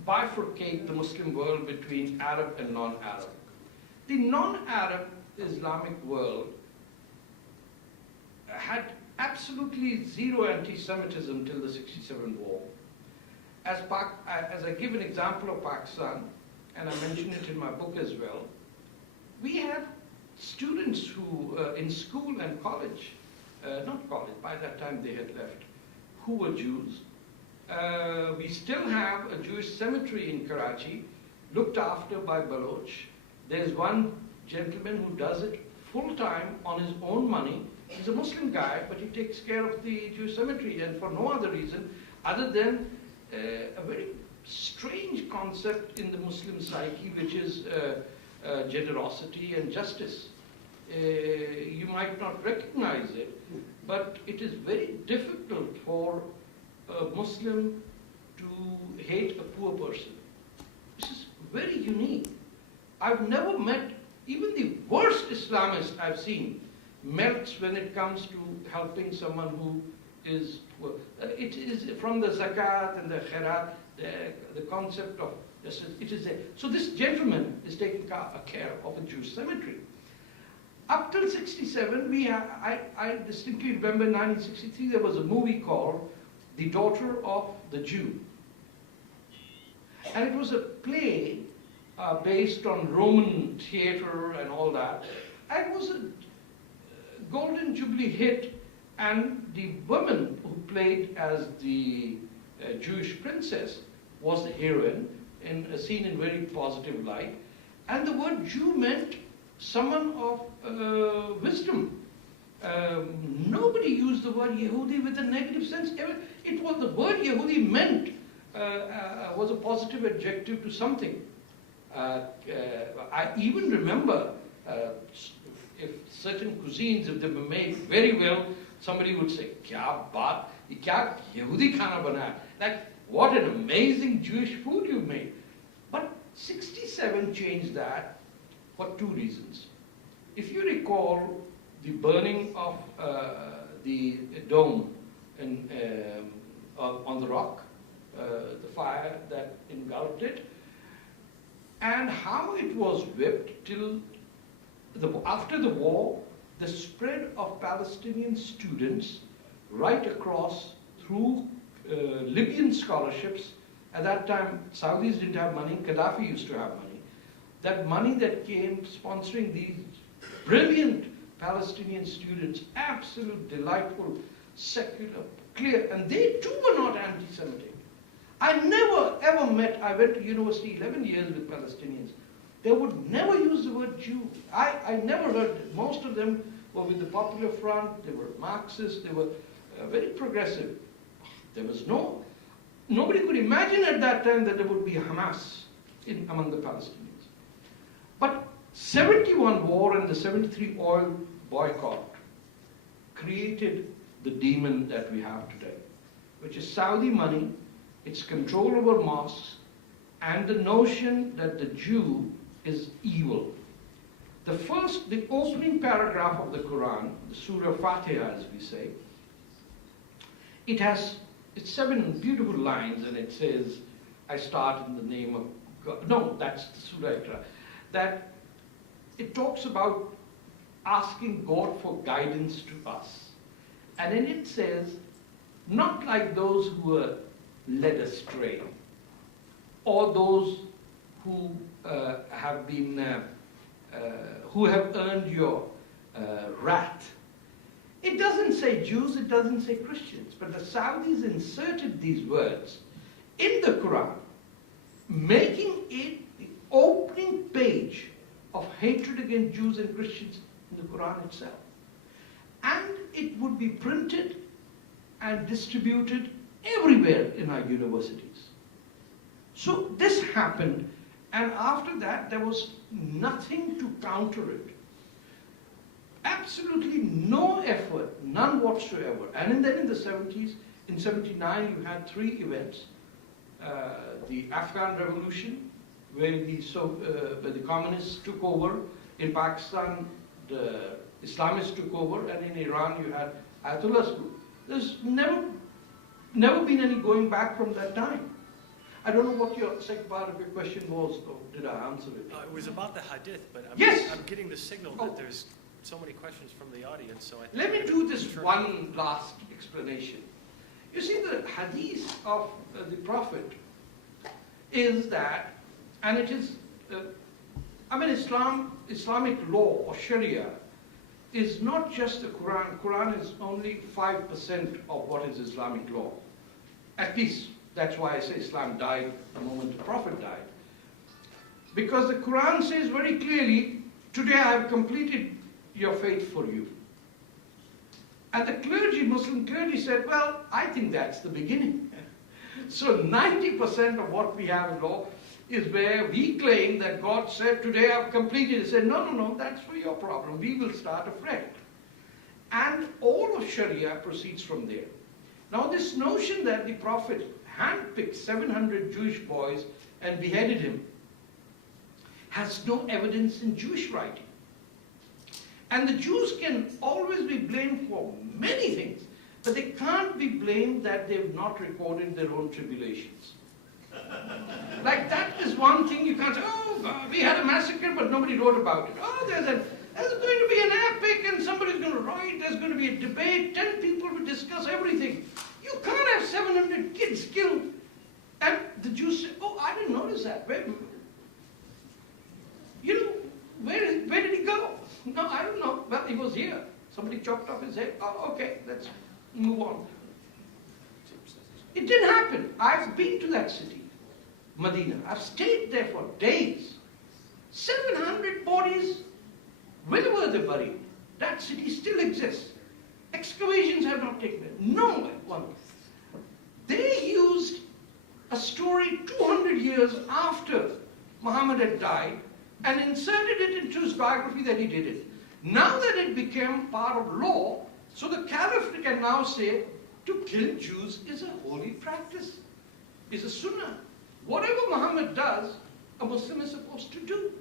bifurcate the Muslim world between Arab and non-Arab. The non-Arab Islamic world had absolutely zero anti-Semitism till the 67 war. As I give an example of Pakistan, and I mention it in my book as well, we had students who, in school and college, not college, by that time they had left, who were Jews. We still have a Jewish cemetery in Karachi, looked after by Baloch. There's one gentleman who does it full-time on his own money. He's a Muslim guy, but he takes care of the Jewish cemetery, and for no other reason other than a very strange concept in the Muslim psyche, which is generosity and justice. You might not recognize it, but it is very difficult for a Muslim to hate a poor person. This is very unique. I've never met, even the worst Islamist I've seen melts when it comes to helping someone who is poor. It is from the zakat and the khairat, the concept of Just as it is there. So this gentleman is taking care of a Jewish cemetery. Up till 67, I distinctly remember in 1963 there was a movie called The Daughter of the Jew. And it was a play based on Roman theater and all that. And it was a Golden Jubilee hit, and the woman who played as the Jewish princess was the heroine, in a scene in very positive light. And the word Jew meant someone of wisdom. Nobody used the word Yehudi with a negative sense. It was the word Yehudi meant was a positive adjective to something. I even remember if certain cuisines, if they were made very well, somebody would say, "Kya baat? Ye kya Yehudi khana banaya?" Like, what an amazing Jewish food you made. But 67 changed that for two reasons. If you recall the burning of the dome on the rock, the fire that engulfed it, and how it was whipped till after the war, the spread of Palestinian students right across through Libyan scholarships. At that time, Saudis didn't have money, Gaddafi used to have money. That money that came sponsoring these brilliant Palestinian students, absolute, delightful, secular, clear, and they too were not anti-Semitic. I never ever met, I went to university 11 years with Palestinians. They would never use the word Jew. I never heard it. Most of them were with the Popular Front, they were Marxists, they were very progressive. There was nobody could imagine at that time that there would be Hamas among the Palestinians. But 71 war and the 73 oil boycott created the demon that we have today, which is Saudi money, its control over mosques, and the notion that the Jew is evil. The opening paragraph of the Quran, the Surah Fatah as we say, it's 7 beautiful lines, and it says, I start in the name of God. No, that's the Surah Iqra. That it talks about asking God for guidance to us. And then it says, not like those who were led astray, or those who have earned your wrath. It doesn't say Jews, it doesn't say Christians, but the Saudis inserted these words in the Quran, making it the opening page of hatred against Jews and Christians in the Quran itself. And it would be printed and distributed everywhere in our universities. So this happened, and after that there was nothing to counter it. Absolutely no effort, none whatsoever. And then in the 70s, in 79 you had 3 events. The Afghan Revolution, where the communists took over. In Pakistan, the Islamists took over, and in Iran you had Ayatollah's group. There's never been any going back from that time. I don't know what your second part of your question was, or did I answer it? It was about the hadith, but Yes! I'm getting the signal that there's so many questions from the audience, so I think Let me do this one last explanation. You see, the hadith of the Prophet is that, and it is, Islamic law or Sharia is not just the Quran. Quran is only 5% of what is Islamic law. At least, that's why I say Islam died the moment the Prophet died. Because the Quran says very clearly, today I have completed your faith for you. And the Muslim clergy said, well, I think that's the beginning. So 90% of what we have in law is where we claim that God said, today I've completed. He said, no, that's for your problem. We will start afresh. And all of Sharia proceeds from there. Now this notion that the Prophet handpicked 700 Jewish boys and beheaded him has no evidence in Jewish writing. And the Jews can always be blamed for many things, but they can't be blamed that they've not recorded their own tribulations. Like that is one thing. You can't say, oh, we had a massacre, but nobody wrote about it. Oh, there's going to be an epic, and somebody's going to write, there's going to be a debate, 10 people will discuss everything. You can't have 700 kids killed. And the Jews say, oh, I didn't notice that. Where did he go? No, I don't know. Well, he was here. Somebody chopped off his head. Oh, okay, let's move on. It didn't happen. I've been to that city, Medina. I've stayed there for days. 700 bodies. Where were they buried? That city still exists. Excavations have not taken place. No one. They used a story 200 years after Muhammad had died and inserted it into his biography that he did it. Now that it became part of law, so the caliph can now say, to kill Jews is a holy practice, is a sunnah. Whatever Muhammad does, a Muslim is supposed to do.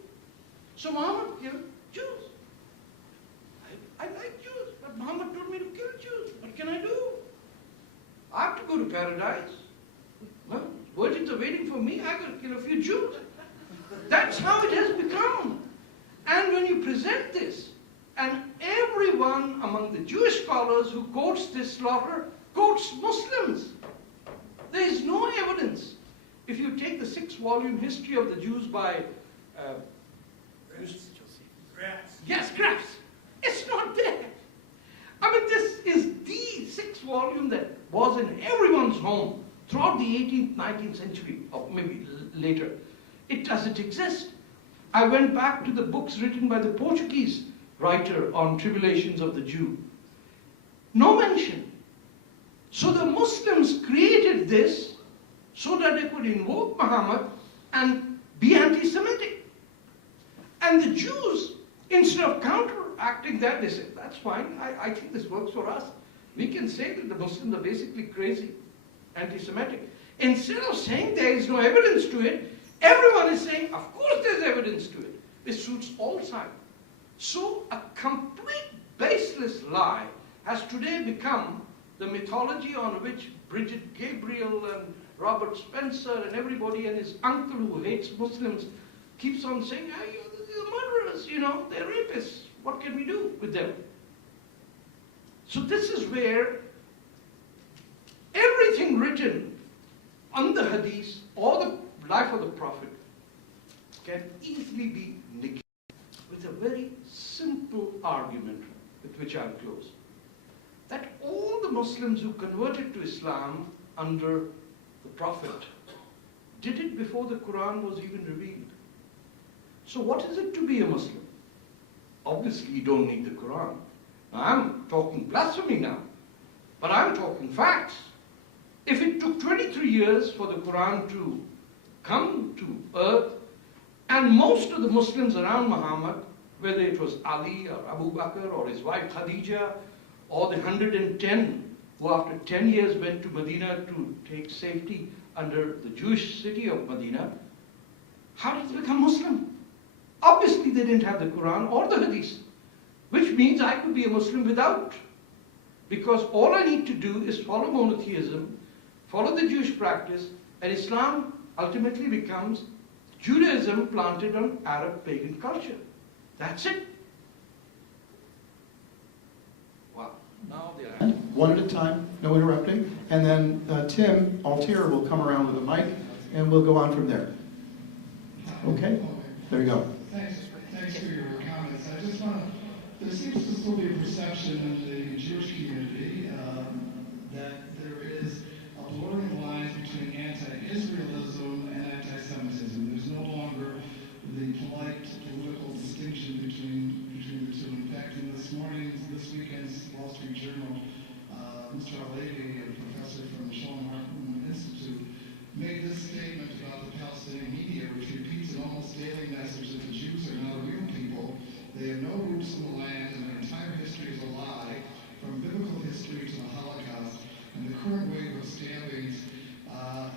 So Muhammad killed Jews. I like Jews, but Muhammad told me to kill Jews. What can I do? I have to go to paradise. Well, virgins are waiting for me. I got to kill a few Jews. That's how it has become. And when you present this, and everyone among the Jewish scholars who quotes this slaughter quotes Muslims. There is no evidence. If you take the 6-volume history of the Jews by Grass. It's not there. I mean, this is the 6th volume that was in everyone's home throughout the 18th, 19th century, or maybe later. It doesn't exist. I went back to the books written by the Portuguese writer on tribulations of the Jew. No mention. So the Muslims created this so that they could invoke Muhammad and be anti-Semitic. And the Jews, instead of counteracting that, they said, that's fine, I think this works for us. We can say that the Muslims are basically crazy, anti-Semitic. Instead of saying there is no evidence to it, everyone is saying, of course there's evidence to it. It suits all sides. So a complete baseless lie has today become the mythology on which Bridget Gabriel and Robert Spencer and everybody and his uncle who hates Muslims keeps on saying, hey, they're murderers, they're rapists. What can we do with them? So this is where everything written on the hadith or the life of the Prophet can easily be negated with a very simple argument with which I'll close. That all the Muslims who converted to Islam under the Prophet did it before the Quran was even revealed. So what is it to be a Muslim? Obviously you don't need the Quran. Now, I'm talking blasphemy now, but I'm talking facts. If it took 23 years for the Quran to come to earth, and most of the Muslims around Muhammad, whether it was Ali or Abu Bakr or his wife Khadija, or the 110 who after 10 years went to Medina to take safety under the Jewish city of Medina, how did they become Muslim? Obviously they didn't have the Quran or the Hadith, which means I could be a Muslim without. Because all I need to do is follow monotheism, follow the Jewish practice, and Islam ultimately becomes Judaism planted on Arab pagan culture. That's it. Wow. Now they are. One at a time, no interrupting. And then Tim Altier will come around with a mic, and we'll go on from there. Okay? There you go. Thanks for your comments. I just want to, there seems to still be a perception in the Jewish community that there is a blurring of lines between anti-Israelism and anti-Semitism. There's no longer the polite political distinction between the two. In fact, in this weekend's Wall Street Journal, Mr. Al-Levi, a professor from the Shalom Hartman Institute, made this statement about the Palestinian media, which repeats an almost daily message that the Jews are not a real people. They have no roots in the land, and their entire history is a lie, from biblical history to the Holocaust. And the current wave of stabbings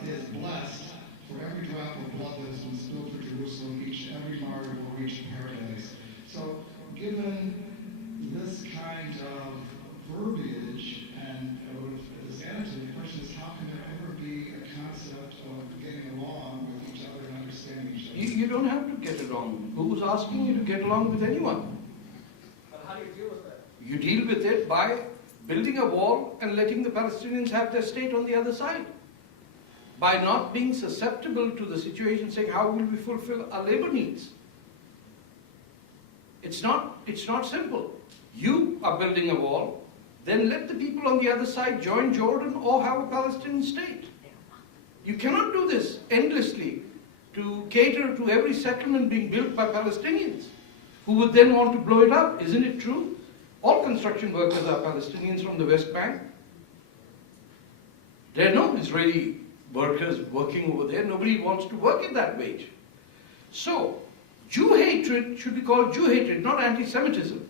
is blessed for every drop of blood that has been spilled for Jerusalem. Every martyr will reach paradise. So, given this kind of verbiage and this attitude, the question is, how can there ever be a concept of getting along with each other and understanding you don't have to get along. Who's asking you to get along with anyone? But how do you deal with that? You deal with it by building a wall and letting the Palestinians have their state on the other side. By not being susceptible to the situation, saying, how will we fulfill our labor needs? It's not simple. You are building a wall, then let the people on the other side join Jordan or have a Palestinian state. You cannot do this endlessly to cater to every settlement being built by Palestinians who would then want to blow it up. Isn't it true? All construction workers are Palestinians from the West Bank. There are no Israeli workers working over there. Nobody wants to work at that wage. So, Jew hatred should be called Jew hatred, not anti-Semitism.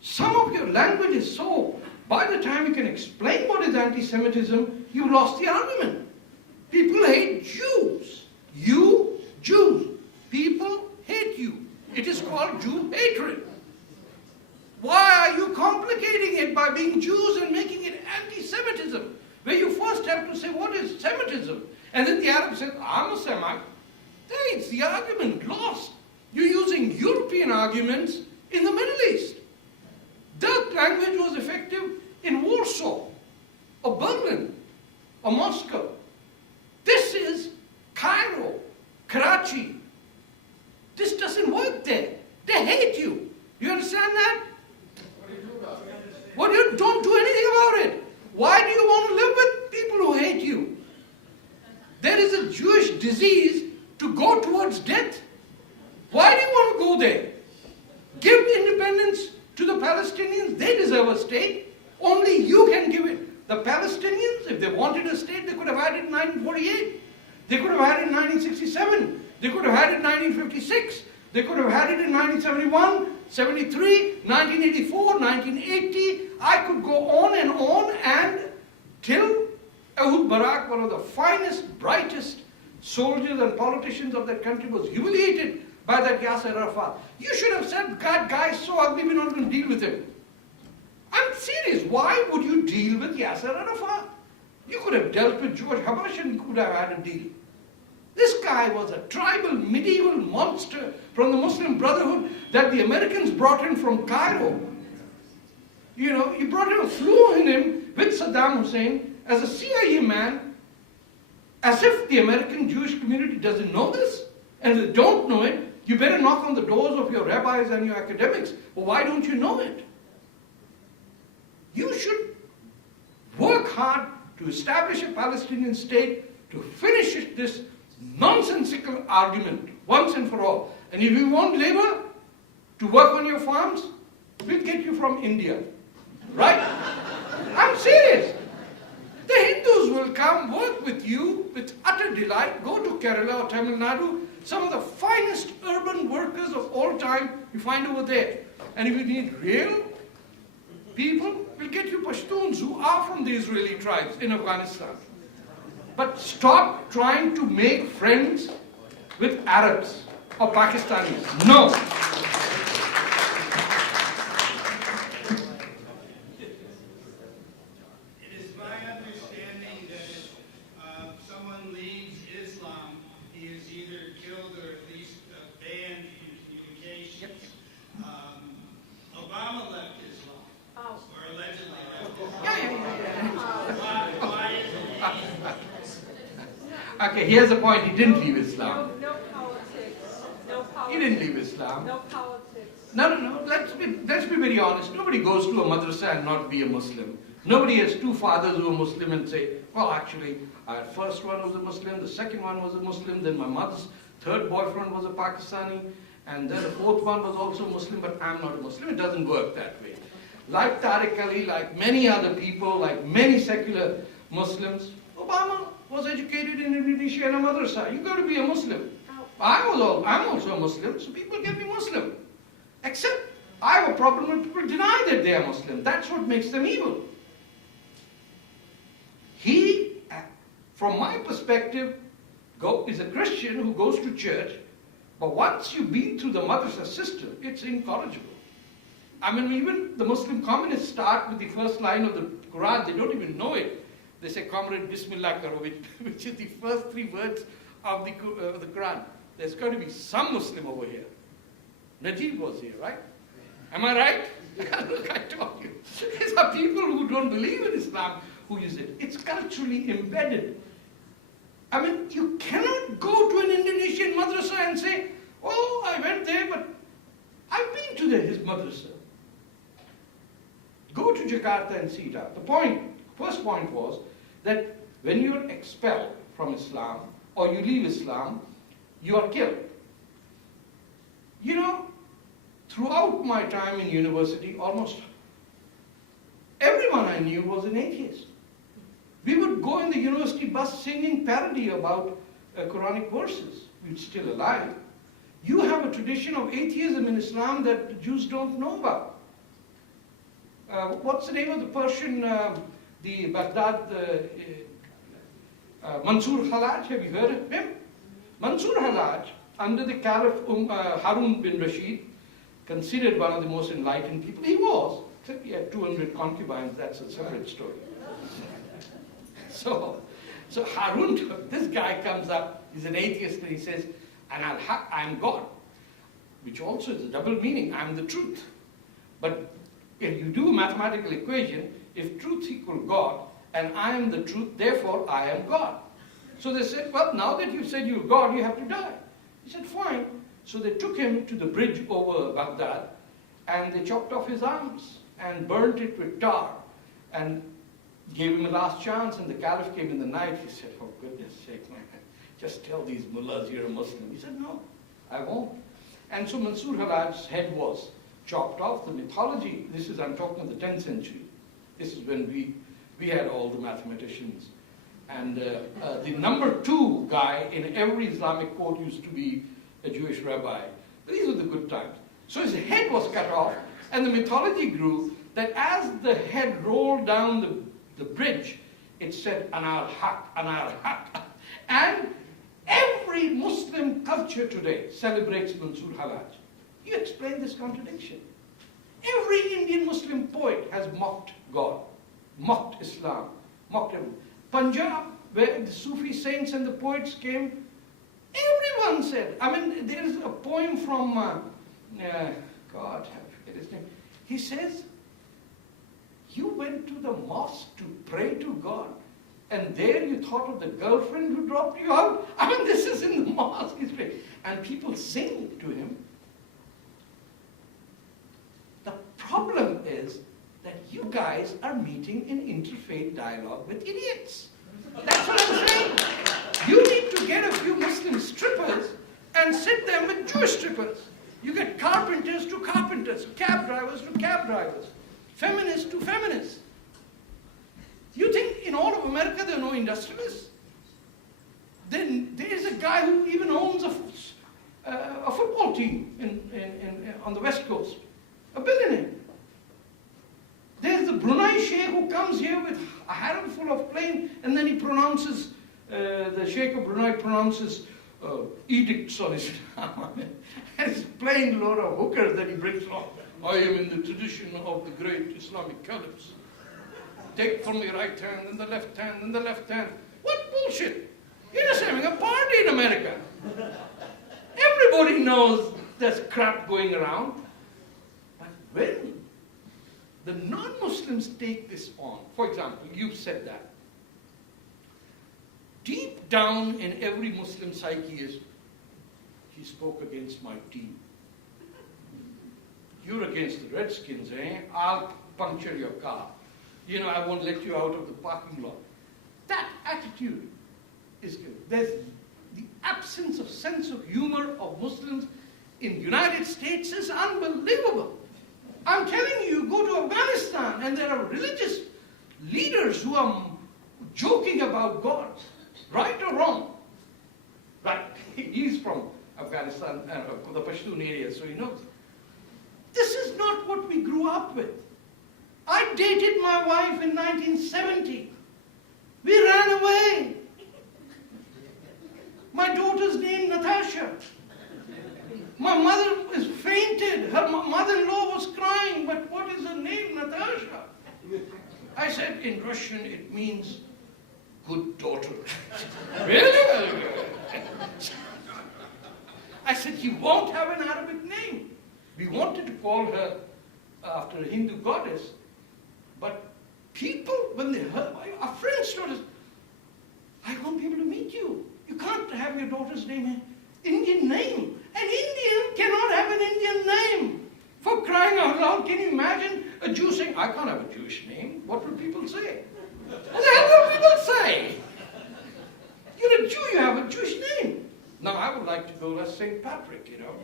Some of your language is so, by the time you can explain what is anti-Semitism, you lost the argument. People hate Jews. You, Jews. People hate you. It is called Jew hatred. Why are you complicating it by being Jews and making it anti-Semitism? Where you first have to say, what is Semitism? And then the Arab says, I'm a Semite. Then it's the argument lost. You're using European arguments in the Middle East. That language was effective in Warsaw, or Berlin, or Moscow. This is Cairo, Karachi. This doesn't work there. They hate you. You understand that? What do you do about it? Well, you don't do anything about it. Why do you want to live with people who hate you? There is a Jewish disease to go towards death. Why do you want to go there? Give independence to the Palestinians. They deserve a state. Only you can give it. The Palestinians, if they wanted a state, they could have had it in 1948. They could have had it in 1967. They could have had it in 1956. They could have had it in 1971, 73, 1984, 1980. I could go on and till Ehud Barak, one of the finest, brightest soldiers and politicians of that country, was humiliated by that Yasser Arafat. You should have said, God, guy's so ugly, we're not going to deal with him. I'm serious. Why would you deal with Yasser Arafat? You could have dealt with George Habash and you could have had a deal. This guy was a tribal, medieval monster from the Muslim Brotherhood that the Americans brought in from Cairo. You know, you flew in him with Saddam Hussein as a CIA man, as if the American Jewish community doesn't know this. And if they don't know it, you better knock on the doors of your rabbis and your academics. Well, why don't you know it? You should work hard to establish a Palestinian state, to finish this nonsensical argument once and for all. And if you want labor to work on your farms, we'll get you from India. Right? I'm serious. The Hindus will come work with you with utter delight. Go to Kerala or Tamil Nadu. Some of the finest urban workers of all time you find over there. And if you need real people, we'll get you Pashtuns who are from the Israeli tribes in Afghanistan. But stop trying to make friends with Arabs or Pakistanis. No. It is my understanding that if someone leaves Islam, he is either killed or at least banned in communications. Obama left Islam, or allegedly left Islam. Why isn't he? Okay, here's the point. He didn't leave Islam. No politics. No politics. He didn't leave Islam. No politics. No. Let's be very honest. Nobody goes to a madrasa and not be a Muslim. Nobody has two fathers who are Muslim and say, well, actually, our first one was a Muslim, the second one was a Muslim, then my mother's third boyfriend was a Pakistani, and then the fourth one was also Muslim, but I'm not a Muslim. It doesn't work that way. Like Tarek Ali, like many other people, like many secular Muslims, Obama was educated in Indonesia in a madrasa. You've got to be a Muslim. I'm also a Muslim, so people get me Muslim. Except I have a problem when people deny that they are Muslim. That's what makes them evil. He, from my perspective, is a Christian who goes to church, but once you've been through the madrasa system, it's incorrigible. I mean, even the Muslim communists start with the first line of the Quran. They don't even know it. They say, Comrade Bismillah Karo, which is the first three words of the Quran. there's going to be some Muslim over here. Najib was here, right? Am I right? Look, I told you. These are people who don't believe in Islam who use it. It's culturally embedded. I mean, you cannot go to an Indonesian madrasa and say, oh, I went there, but I've been to his madrasa. Go to Jakarta and see it out. First point was that when you're expelled from Islam or you leave Islam, you are killed. You know, throughout my time in university, almost everyone I knew was an atheist. We would go in the university bus singing parody about Quranic verses. We're still alive. You have a tradition of atheism in Islam that the Jews don't know about. What's the name of the Persian, the Baghdad, Mansur Hallaj? Have you heard of him? Mansur Hallaj, under the Caliph Harun bin Rashid, considered one of the most enlightened people. He was, except he had 200 concubines. That's a separate story. So Harun, this guy comes up, he's an atheist, and he says, and I'm God, which also is a double meaning, I'm the truth. But if you do a mathematical equation, if truth equals God, and I am the truth, therefore I am God. So they said, well, now that you've said you're God, you have to die. He said, fine. So they took him to the bridge over Baghdad, and they chopped off his arms, and burnt it with tar, and gave him a last chance, and the Caliph came in the night. He said, oh, goodness sake, man, just tell these mullahs you're a Muslim. He said, no, I won't. And so Mansur Hallaj's head was chopped off. The mythology, I'm talking of the 10th century. This is when we had all the mathematicians. And the number 2 guy in every Islamic court used to be a Jewish rabbi. These were the good times. So his head was cut off, and the mythology grew that as the head rolled down the bridge, it said, Anar Haq, Anar Haq. And every Muslim culture today celebrates Mansur Hallaj. You explain this contradiction. Every Indian Muslim poet has mocked God, mocked Islam, mocked everyone. Punjab, where the Sufi saints and the poets came, everyone said, I mean, there is a poem from, God, I forget his name. He says, you went to the mosque to pray to God, and there you thought of the girlfriend who dropped you out? I mean, this is in the mosque. And people sing to him. The problem is that you guys are meeting in interfaith dialogue with idiots. That's what I'm saying. You need to get a few Muslim strippers and sit them with Jewish strippers. You get carpenters to carpenters, cab drivers to cab drivers, feminists to feminists. You think in all of America there are no industrialists? Then there is a guy who even owns a football team on the West Coast, a billionaire. There's the Brunei Sheikh who comes here with a harem full of plane, and then he pronounces, the Sheikh of Brunei pronounces edicts on Islam. And he's playing a lot of hookers that he brings along. I am in the tradition of the great Islamic caliphs. Take from the right hand and the left hand and the left hand. What bullshit? You're just having a party in America. Everybody knows there's crap going around. But when the non-Muslims take this on, for example, you've said that. Deep down in every Muslim psyche is, he spoke against my team. You're against the Redskins, eh? I'll puncture your car. You know, I won't let you out of the parking lot. That attitude is good. There's the absence of sense of humor of Muslims in the United States is unbelievable. I'm telling you, go to Afghanistan and there are religious leaders who are joking about God, right or wrong. Right, he's from Afghanistan, the Pashtun area, so he knows. This is not what we grew up with. I dated my wife in 1970. We ran away. My daughter's named Natasha. My mother is fainted. Her mother-in-law was crying, but what is her name, Natasha? I said, in Russian, it means good daughter. Really? I said, you won't have an Arabic name. We wanted to call her after a Hindu goddess, but people, when they heard, our friends told us, I won't be able to meet you. You can't have your daughter's name an Indian name. An Indian cannot have an Indian name. For crying out loud, can you imagine a Jew saying, I can't have a Jewish name? What will people say? What the hell will people say? You're a Jew, you have a Jewish name. Now, I would like to go as St. Patrick, you know.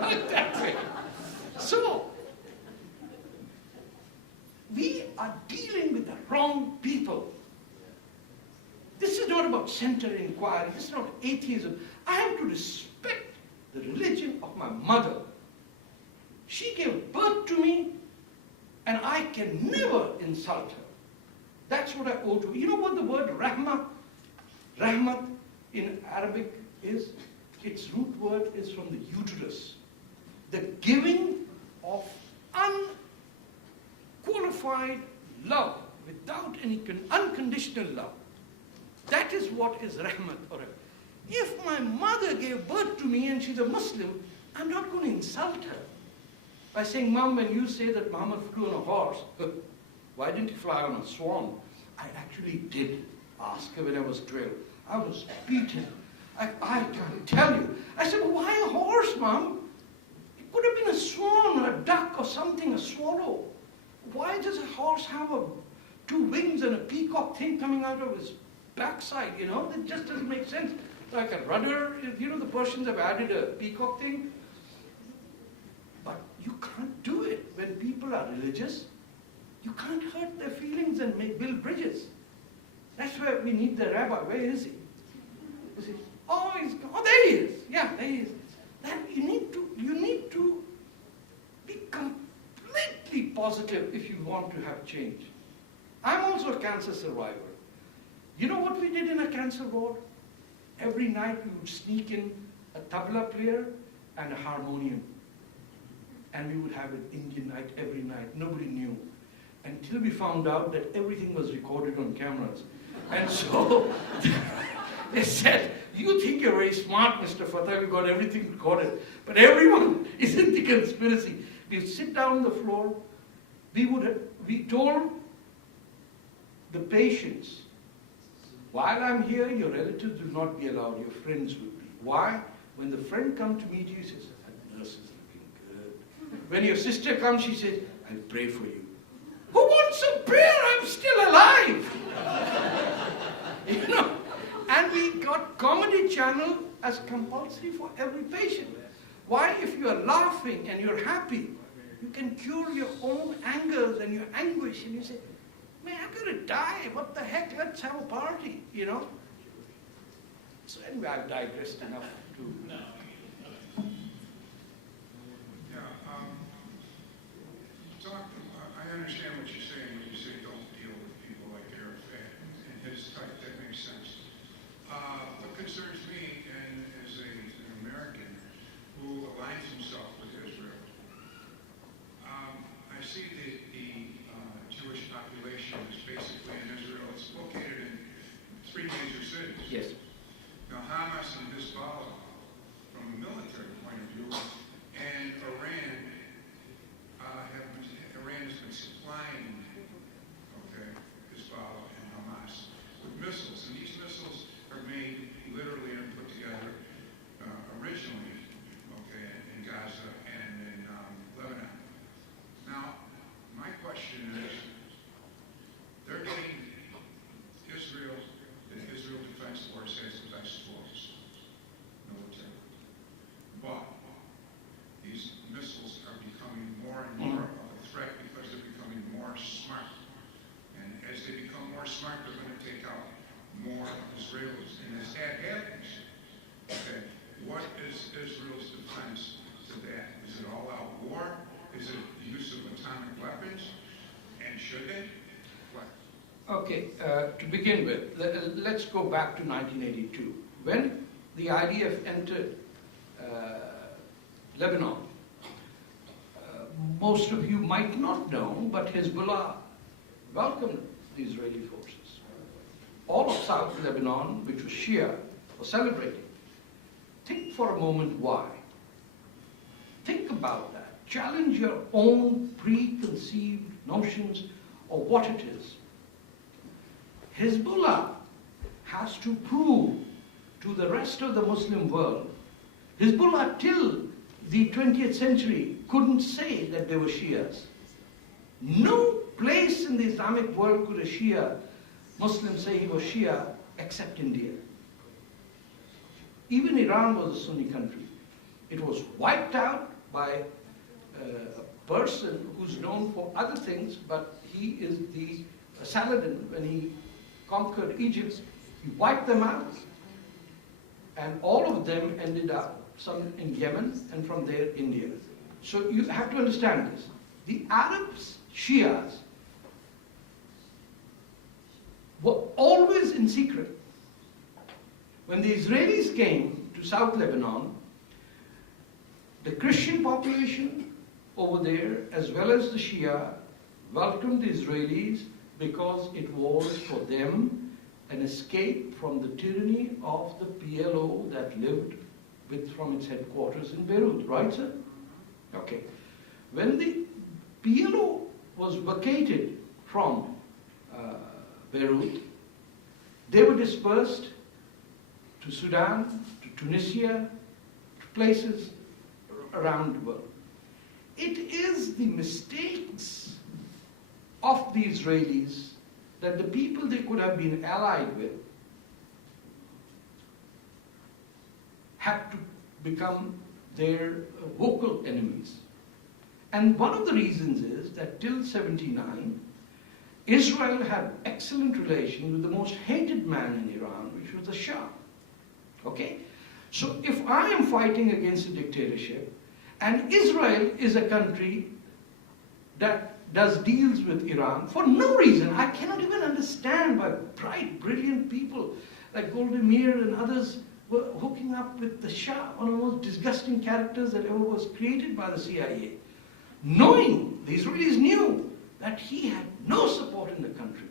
Not that way. So, we are dealing with the wrong people. This is not about center inquiry. This is not atheism. I have to respect the religion of my mother. She gave birth to me, and I can never insult her. That's what I owe to her. You know what the word rahmah, rahmat in Arabic is? Its root word is from the uterus. The giving of unqualified love, without any unconditional love. That is what is rahmat. If my mother gave birth to me and she's a Muslim, I'm not going to insult her by saying, Mom, when you say that Muhammad flew on a horse, why didn't he fly on a swan? I actually did ask her when I was 12. I was beaten. I can't tell you. I said, well, why a horse, Mom? It could have been a swan or a duck or something, a swallow. Why does a horse have two wings and a peacock thing coming out of his backside, you know? That just doesn't make sense. Like a rudder, you know, the Persians have added a peacock thing. But you can't do it when people are religious. You can't hurt their feelings and build bridges. That's where we need the rabbi. Where is he? You see, oh, there he is. Yeah, there he is. Then you need to be completely positive if you want to have change. I'm also a cancer survivor. You know what we did in a cancer ward? Every night we would sneak in a tabla player and a harmonium. And we would have an Indian night every night. Nobody knew. Until we found out that everything was recorded on cameras. And so they said, you think you're very smart, Mr. Fatah, you got everything recorded. But everyone is in the conspiracy. We would sit down on the floor. We told the patients, while I'm here, your relatives will not be allowed, your friends will be. Why? When the friend comes to meet you, he says, that nurse is looking good. When your sister comes, she says, I'll pray for you. Who wants a prayer? I'm still alive. You know? And we got Comedy Channel as compulsory for every patient. Why? If you are laughing and you're happy, you can cure your own angers and your anguish. And you say, man, I'm going to die. What the heck? Let's have a party, you know? So anyway, I've digressed enough to... I understand what you're saying when you say don't deal with people like Tarek Fatah and his type. That makes sense. What concerns me, and as an American who aligns himself with Israel, I see the Jewish population is basically in Israel. It's located in 3 major cities. Yes. Now, Hamas and Hezbollah, from a military point of view, and Iran has been supplying, Hezbollah and Hamas with missiles, and these missiles are made literally and put together originally, in Gaza and in Lebanon. Now, my question is, they're getting the Israel Defense Force has the best force, military, but these missiles are becoming more and more of a threat because they're becoming more smart. And as they become more smart, they're going to take out more Israelis. And as that happens, what is Israel's defense to that? Is it all-out war? Is it the use of atomic weapons? And should they? What? Okay, to begin with, let's go back to 1982. When the IDF entered Lebanon, most of you might not know, but Hezbollah welcomed the Israeli forces. All of South Lebanon, which was Shia, was celebrating. Think for a moment why. Think about that. Challenge your own preconceived notions of what it is. Hezbollah has to prove to the rest of the Muslim world. Hezbollah till the 20th century couldn't say that they were Shias. No place in the Islamic world could a Shia Muslim say he was Shia except India. Even Iran was a Sunni country. It was wiped out by a person who's known for other things, but he is the Saladin. When he conquered Egypt, he wiped them out. And all of them ended up, some in Yemen, and from there, India. So you have to understand this. The Arabs, Shias, were always in secret. When the Israelis came to South Lebanon, the Christian population over there, as well as the Shia, welcomed the Israelis because it was for them an escape from the tyranny of the PLO that lived from its headquarters in Beirut. Right, sir? Okay. When the PLO was vacated from Beirut, they were dispersed to Sudan, to Tunisia, to places around the world. It is the mistakes of the Israelis that the people they could have been allied with had to become their vocal enemies. And one of the reasons is that till 79, Israel had excellent relations with the most hated man in Iran, which was the Shah. Okay? So if I am fighting against a dictatorship, and Israel is a country that does deals with Iran for no reason, I cannot even understand why bright, brilliant people like Golda Meir and others were hooking up with the Shah, one of the most disgusting characters that ever was created by the CIA. Knowing, the Israelis knew that he had no support in the country.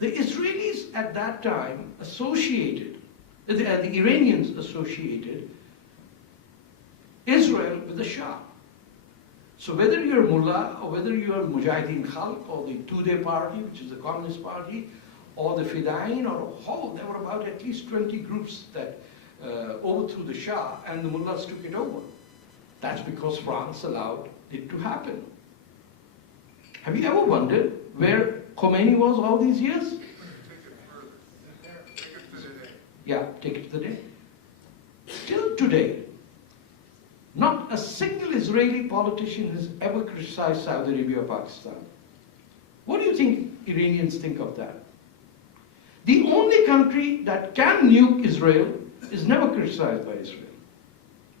The Israelis at that time associated, the Iranians associated Israel with the Shah. So whether you're Mullah or whether you're Mujahideen Khalq or the Tudeh party, which is the Communist Party, or the Fidain, or there were about at least 20 groups that overthrew the Shah, and the Mullahs took it over. That's because France allowed it to happen. Have you ever wondered where Khomeini was all these years? Take it further. Take it to today. Yeah, take it to the day. Till today, not a single Israeli politician has ever criticized Saudi Arabia or Pakistan. What do you think Iranians think of that? The only country that can nuke Israel is never criticized by Israel.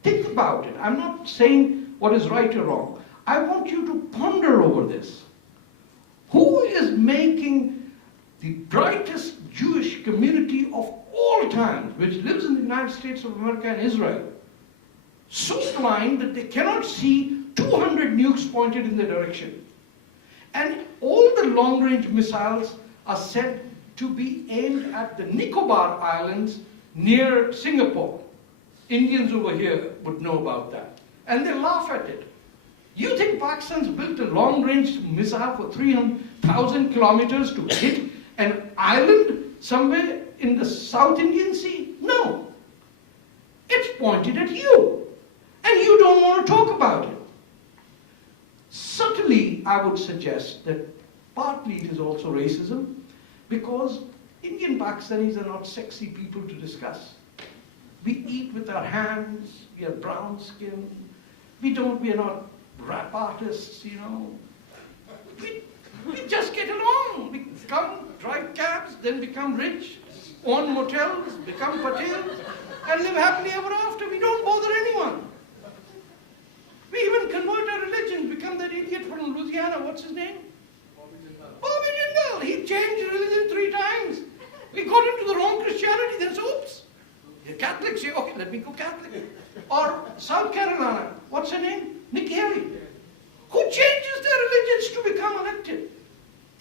Think about it. I'm not saying what is right or wrong. I want you to ponder over this. Who is making the brightest Jewish community of all times, which lives in the United States of America and Israel, so blind that they cannot see 200 nukes pointed in their direction? And all the long-range missiles are said to be aimed at the Nicobar Islands near Singapore. Indians over here would know about that. And they laugh at it. You think Pakistan's built a long-range missile for 300,000 kilometers to hit an island somewhere in the South Indian Sea? No. It's pointed at you. And you don't want to talk about it. Subtly, I would suggest that partly it is also racism, because Indian Pakistanis are not sexy people to discuss. We eat with our hands, we have brown skin, we are not rap artists, you know. We just get along. We come, drive cabs, then become rich, own motels, become patels, and live happily ever after. We don't bother anyone. We even convert our religion, become that idiot from Louisiana, what's his name? Bobby Jindal. He changed religion 3 times. We got into the wrong Christianity, then so oops. You're Catholic, say, okay, let me go Catholic. Or South Carolina, what's her name? Nikki Haley. Who changes their religions to become elected?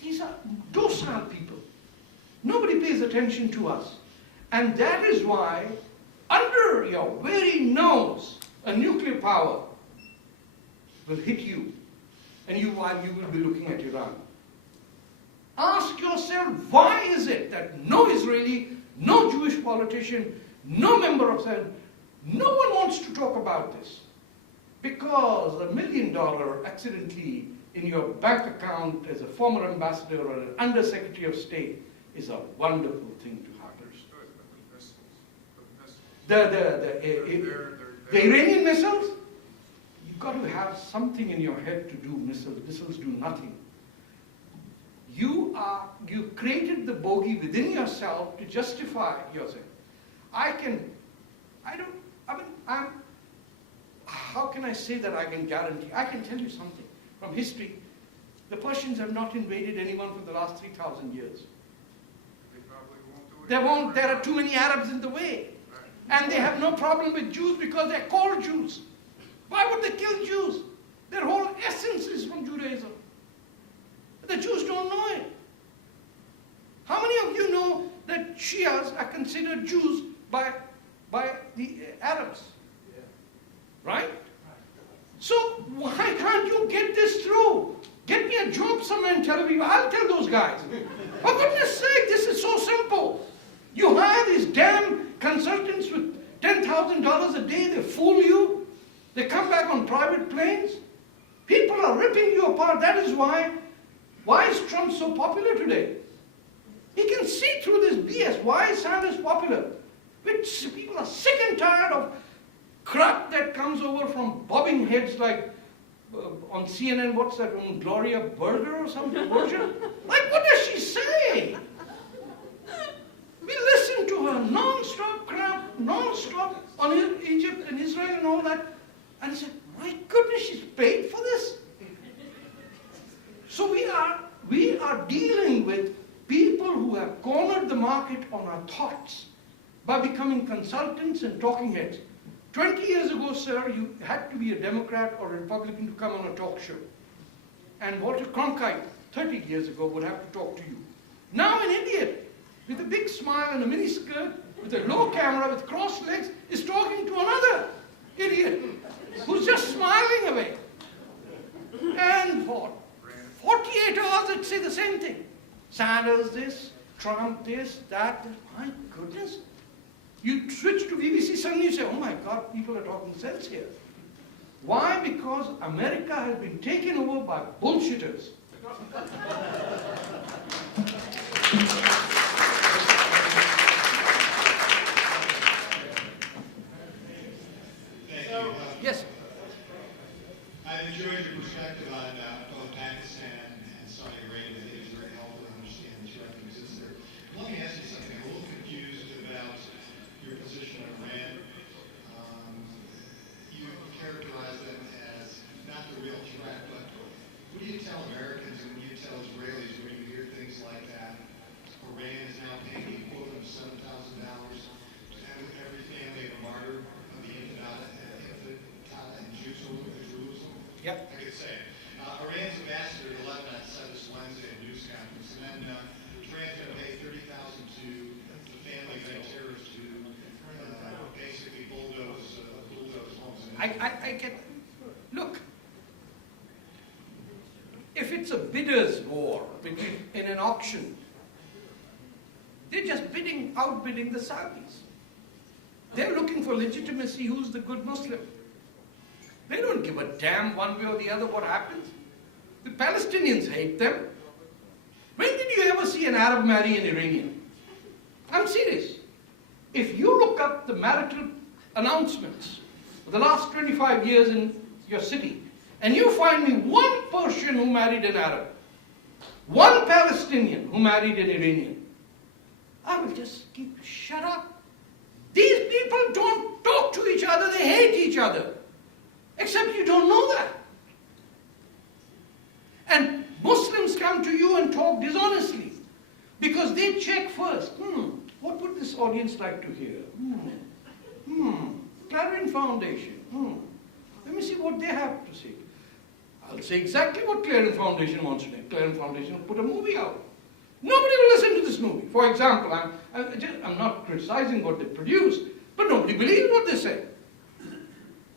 These are docile people. Nobody pays attention to us. And that is why, under your very nose, a nuclear power will hit you, and while you will be looking at Iran. Ask yourself, why is it that no Israeli, no Jewish politician, no member of Senate, no one wants to talk about this? Because $1 million accidentally in your bank account as a former ambassador or an undersecretary of state is a wonderful thing to happen. The Iranian missiles? You've got to have something in your head to do missiles. Missiles do nothing. You created the bogey within yourself to justify yourself. How can I say that I can guarantee? I can tell you something from history. The Persians have not invaded anyone for the last 3,000 years. They probably won't do it. They won't. There are too many Arabs in the way. And they have no problem with Jews because they're called Jews. Why would they kill Jews? Their whole essence is from Judaism. The Jews don't know it. How many of you know that Shias are considered Jews by the Arabs? Right? So why can't you get this through? Get me a job somewhere in Tel Aviv. I'll tell those guys. For goodness sake, this is so simple. You hire these damn consultants with $10,000 a day. They fool you. They come back on private planes. People are ripping you apart. That is why is Trump so popular today? He can see through this BS. Why is Sanders popular? People are sick and tired of crap that comes over from bobbing heads like on CNN, what's that one, Gloria Berger or some version? Like, what does she say? We listen to her non-stop crap, non-stop on Egypt and Israel and all that. And I said, my goodness, she's paid for this? So we are dealing with people who have cornered the market on our thoughts by becoming consultants and talking heads. 20 years ago, sir, you had to be a Democrat or a Republican to come on a talk show. And Walter Cronkite, 30 years ago, would have to talk to you. Now an idiot with a big smile and a mini skirt, with a low camera, with crossed legs, is talking to another idiot who's just smiling away. And for 48 hours, they'd say the same thing. Sanders this, Trump this, that. My goodness. You switch to BBC, suddenly you say, oh my God, people are talking sense here. Why? Because America has been taken over by bullshitters. Yes. I've enjoyed your perspective on both Pakistan and Saudi Arabia. I think it's very helpful to understand the threat that exists there. Let me ask you something. I'm a little confused about your position on Iran. You characterize them as not the real threat, but what do you tell Americans and what do you tell Israelis when you hear things like that? Iran is now paying the equivalent of $7,000 to every family of a martyr of the Intifada in Jerusalem? Yep. I could say it. Iran's ambassador to Lebanon said this Wednesday at a news conference, and then Iran's going to pay $30,000 to the families of terrorists who basically bulldoze homes. I get, look, if it's a bidder's war in an auction, they're just outbidding the Saudis. They're looking for legitimacy, who's the good Muslim. They don't give a damn one way or the other what happens. The Palestinians hate them. When did you ever see an Arab marry an Iranian? I'm serious. If you look up the marital announcements of the last 25 years in your city, and you find me one Persian who married an Arab, one Palestinian who married an Iranian, I will just keep shut up. These people don't talk to each other, they hate each other. Except you don't know that. And Muslims come to you and talk dishonestly because they check first. What would this audience like to hear? Clarion Foundation. Let me see what they have to say. I'll say exactly what Clarion Foundation wants to do. Clarion Foundation will put a movie out. Nobody will listen to this movie. For example, I'm not criticizing what they produce, but nobody believes what they say.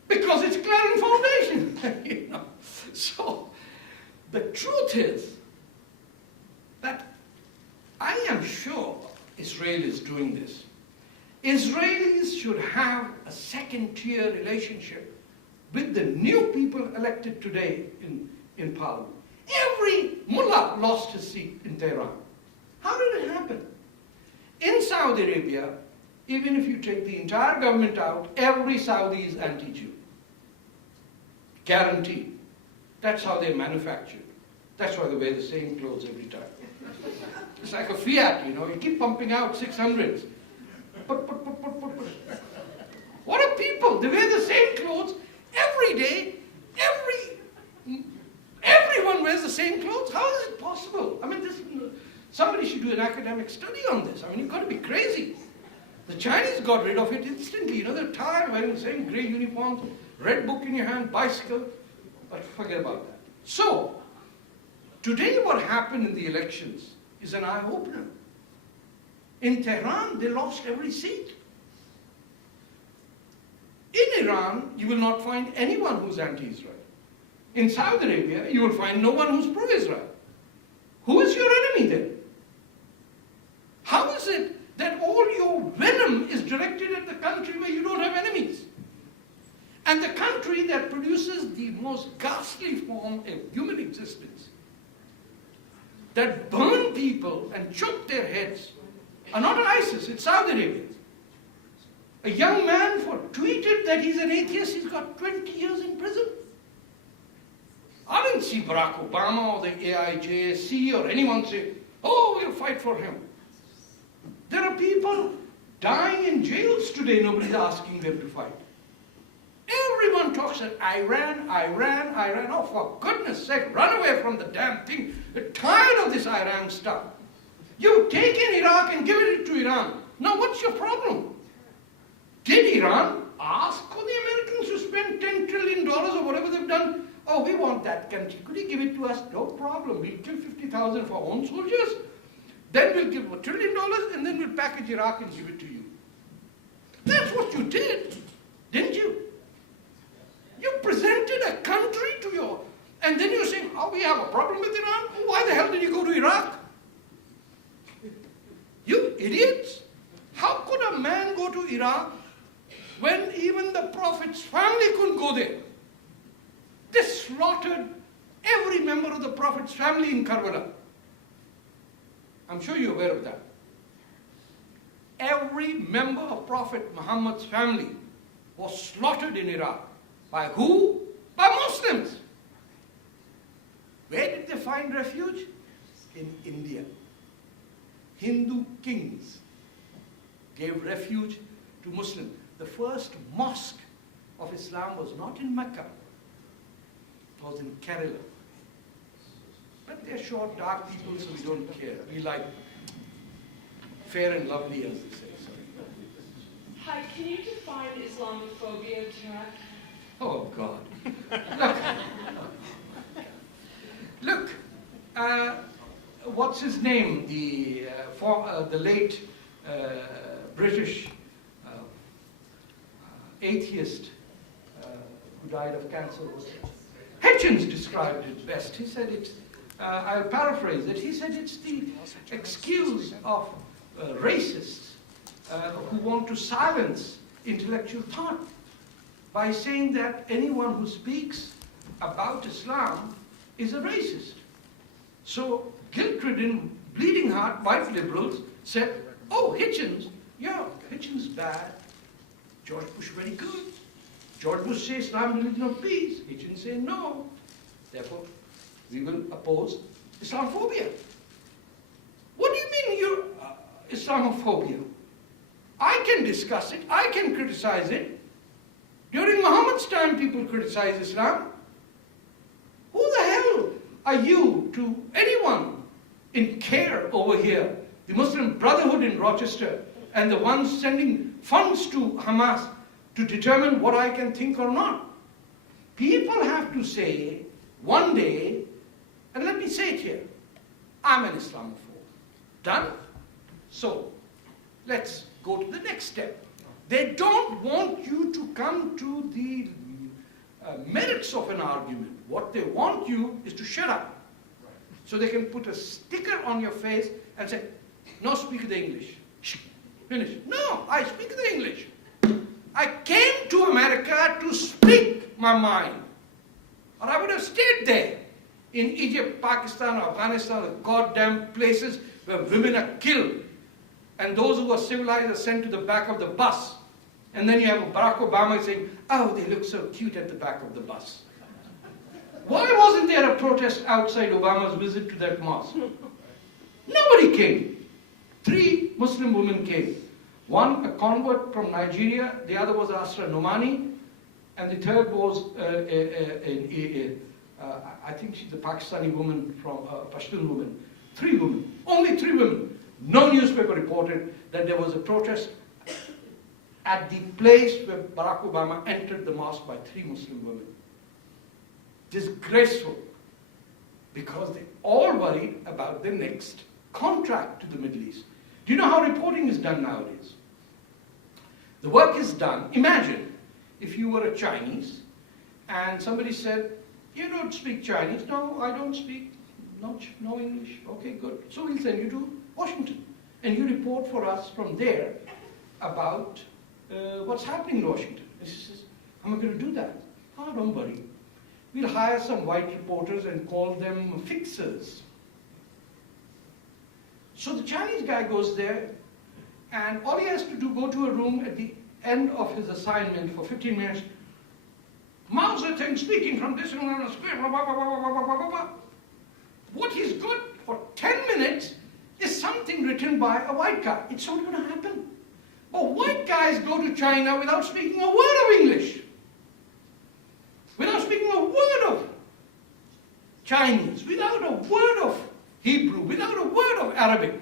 Because it's Clarion Foundation. You know? So, the truth is that I am sure Israel is doing this. Israelis should have a second-tier relationship with the new people elected today in Parliament. Every mullah lost his seat in Tehran. How did it happen? In Saudi Arabia, even if you take the entire government out, every Saudi is anti-Jew. Guaranteed. That's how they manufacture. That's why they wear the same clothes every time. It's like a Fiat, you know, you keep pumping out 600s. What are people? They wear the same clothes every day. Everyone wears the same clothes. How is it possible? I mean, somebody should do an academic study on this. I mean, you've got to be crazy. The Chinese got rid of it instantly. You know, they're tired of wearing the same grey uniforms, red book in your hand, bicycle. But forget about that. So, today what happened in the elections is an eye-opener. In Tehran, they lost every seat. In Iran, you will not find anyone who's anti-Israel. In Saudi Arabia, you will find no one who's pro-Israel. Who is your enemy then? How is it that all your venom is directed at the country where you don't have enemies? And the country that produces the most ghastly form of human existence, that burn people and chop their heads, are not ISIS, it's Saudi Arabia. A young man tweeted that he's an atheist, he's got 20 years in prison. I didn't see Barack Obama or the AIJC or anyone say, oh, we'll fight for him. There are people dying in jails today, nobody's asking them to fight. Everyone talks about Iran. Oh, for goodness sake, run away from the damn thing. We're tired of this Iran stuff. You've taken Iraq and given it to Iran. Now what's your problem? Did Iran ask for the Americans to spend $10 trillion or whatever they've done? Oh, we want that country. Could you give it to us? No problem. We'll kill 50,000 for our own soldiers. Then we'll give $1 trillion and then we'll package Iraq and give it to you. That's what you did, didn't you? You presented a country to your... And then you're saying, oh, we have a problem with Iran? Why the hell did you go to Iraq? You idiots! How could a man go to Iraq when even the Prophet's family couldn't go there? They slaughtered every member of the Prophet's family in Karbala. I'm sure you're aware of that. Every member of Prophet Muhammad's family was slaughtered in Iraq. By who? By Muslims. Where did they find refuge? In India. Hindu kings gave refuge to Muslims. The first mosque of Islam was not in Mecca. It was in Kerala. But they're short, dark people, so we don't care. We like fair and lovely, as they say. Sorry. Hi, can you define Islamophobia, Tarek? Oh, God. Look, what's his name? The late British atheist who died of cancer. Hitchens described it best. He said it's, I'll paraphrase it, he said it's the excuse of racists who want to silence intellectual thought by saying that anyone who speaks about Islam is a racist. So guilt-ridden, bleeding heart white liberals said, oh, Hitchens, yeah, Hitchens bad. George Bush very good. George Bush says Islam religion of peace. Hitchens say no. Therefore, we will oppose Islamophobia. What do you mean you're Islamophobia? I can discuss it. I can criticize it. During Muhammad's time, people criticized Islam. Who the hell are you to anyone in care over here? The Muslim Brotherhood in Rochester and the ones sending funds to Hamas to determine what I can think or not. People have to say one day, and let me say it here, I'm an Islamophobe. Done? So, let's go to the next step. They don't want you to come to the merits of an argument. What they want you is to shut up. So they can put a sticker on your face and say, no, speak the English. Shh, finish. No, I speak the English. I came to America to speak my mind. Or I would have stayed there. In Egypt, Pakistan, or Afghanistan, the goddamn places where women are killed. And those who are civilized are sent to the back of the bus. And then you have Barack Obama saying, oh, they look so cute at the back of the bus. Why wasn't there a protest outside Obama's visit to that mosque? Nobody came. 3 Muslim women came. One, a convert from Nigeria. The other was Asra Nomani. And the third was, I think she's a Pakistani woman, from Pashtun woman. 3 women. Only 3 women. No newspaper reported that there was a protest at the place where Barack Obama entered the mosque by 3 Muslim women. Disgraceful. Because they all worry about their next contract to the Middle East. Do you know how reporting is done nowadays? The work is done. Imagine if you were a Chinese and somebody said, you don't speak Chinese. No, I don't speak no English. Okay, good. So we'll send you to Washington. And you report for us from there about what's happening in Washington. And she says, how am I going to do that? Oh, don't worry. We'll hire some white reporters and call them fixers. So the Chinese guy goes there, and all he has to do, go to a room at the end of his assignment for 15 minutes. Mao Zedong speaking from this room on a square, blah, blah, blah, blah, blah, blah, blah, blah. What he's got for 10 minutes is something written by a white guy. It's not going to happen. But white guys go to China without speaking a word of English, without speaking a word of Chinese, without a word of Hebrew, without a word of Arabic.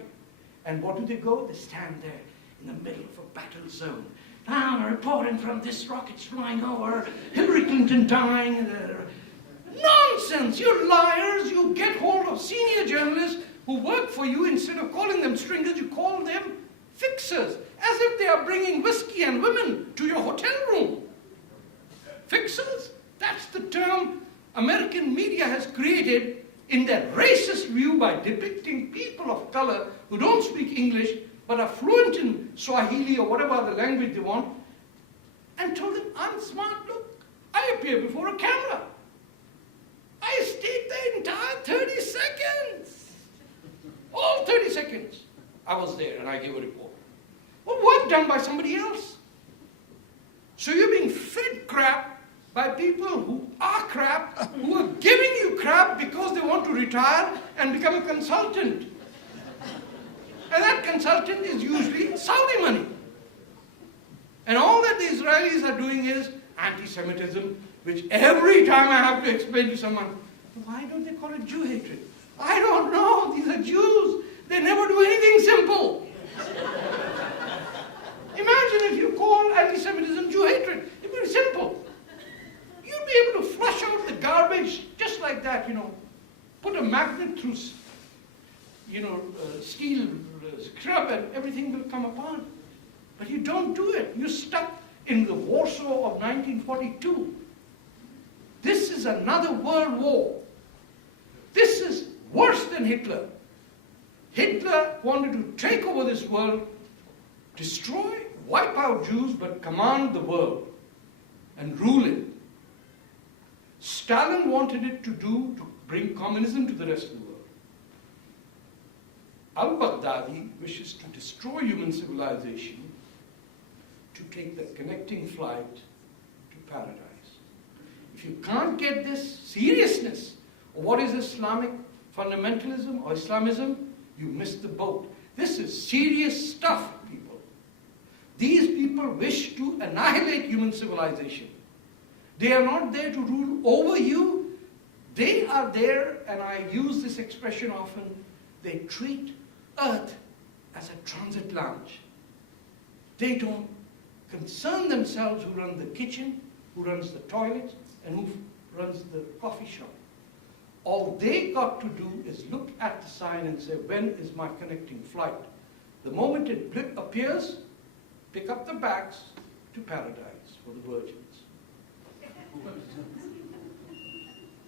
And what do they go? They stand there in the middle of a battle zone. Now reporting from this rocket's flying over, Hillary Clinton dying. Nonsense! You liars! You get hold of senior journalists who work for you. Instead of calling them stringers, you call them fixers, as if they are bringing whiskey and women to your hotel room. Fixers? That's the term American media has created in their racist view by depicting people of color who don't speak English but are fluent in Swahili or whatever other language they want, and told them, I'm smart, look, I appear before a camera. I stayed the entire 30 seconds. All 30 seconds. I was there and I gave a report. Well, work done by somebody else. So you're being fed crap by people who are crap, who are giving you crap because they want to retire and become a consultant. And that consultant is usually Saudi money. And all that the Israelis are doing is anti-Semitism, which every time I have to explain to someone, why don't they call it Jew hatred? I don't know, these are Jews. They never do anything simple. Imagine if you call anti-Semitism Jew hatred. It's very simple. You'd be able to flush out the garbage just like that, Put a magnet through, steel scrub and everything will come apart. But you don't do it. You're stuck in the Warsaw of 1942. This is another world war. This is worse than Hitler. Hitler wanted to take over this world, destroy, wipe out Jews, but command the world and rule it. Stalin wanted it to bring communism to the rest of the world. Al-Baghdadi wishes to destroy human civilization to take the connecting flight to paradise. If you can't get this seriousness of what is Islamic fundamentalism or Islamism, you miss the boat. This is serious stuff, people. These people wish to annihilate human civilization. They are not there to rule over you. They are there, and I use this expression often, they treat Earth as a transit lounge. They don't concern themselves who runs the kitchen, who runs the toilet, and who runs the coffee shop. All they got to do is look at the sign and say, when is my connecting flight? The moment it appears, pick up the bags to paradise for the virgins.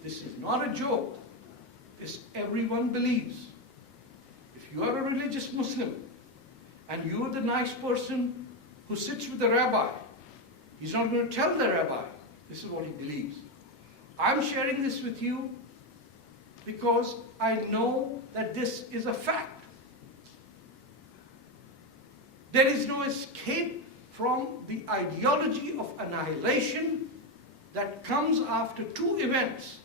This is not a joke. This everyone believes. If you are a religious Muslim and you are the nice person who sits with the rabbi, he's not going to tell the rabbi this is what he believes. I'm sharing this with you because I know that this is a fact. There is no escape from the ideology of annihilation that comes after two events.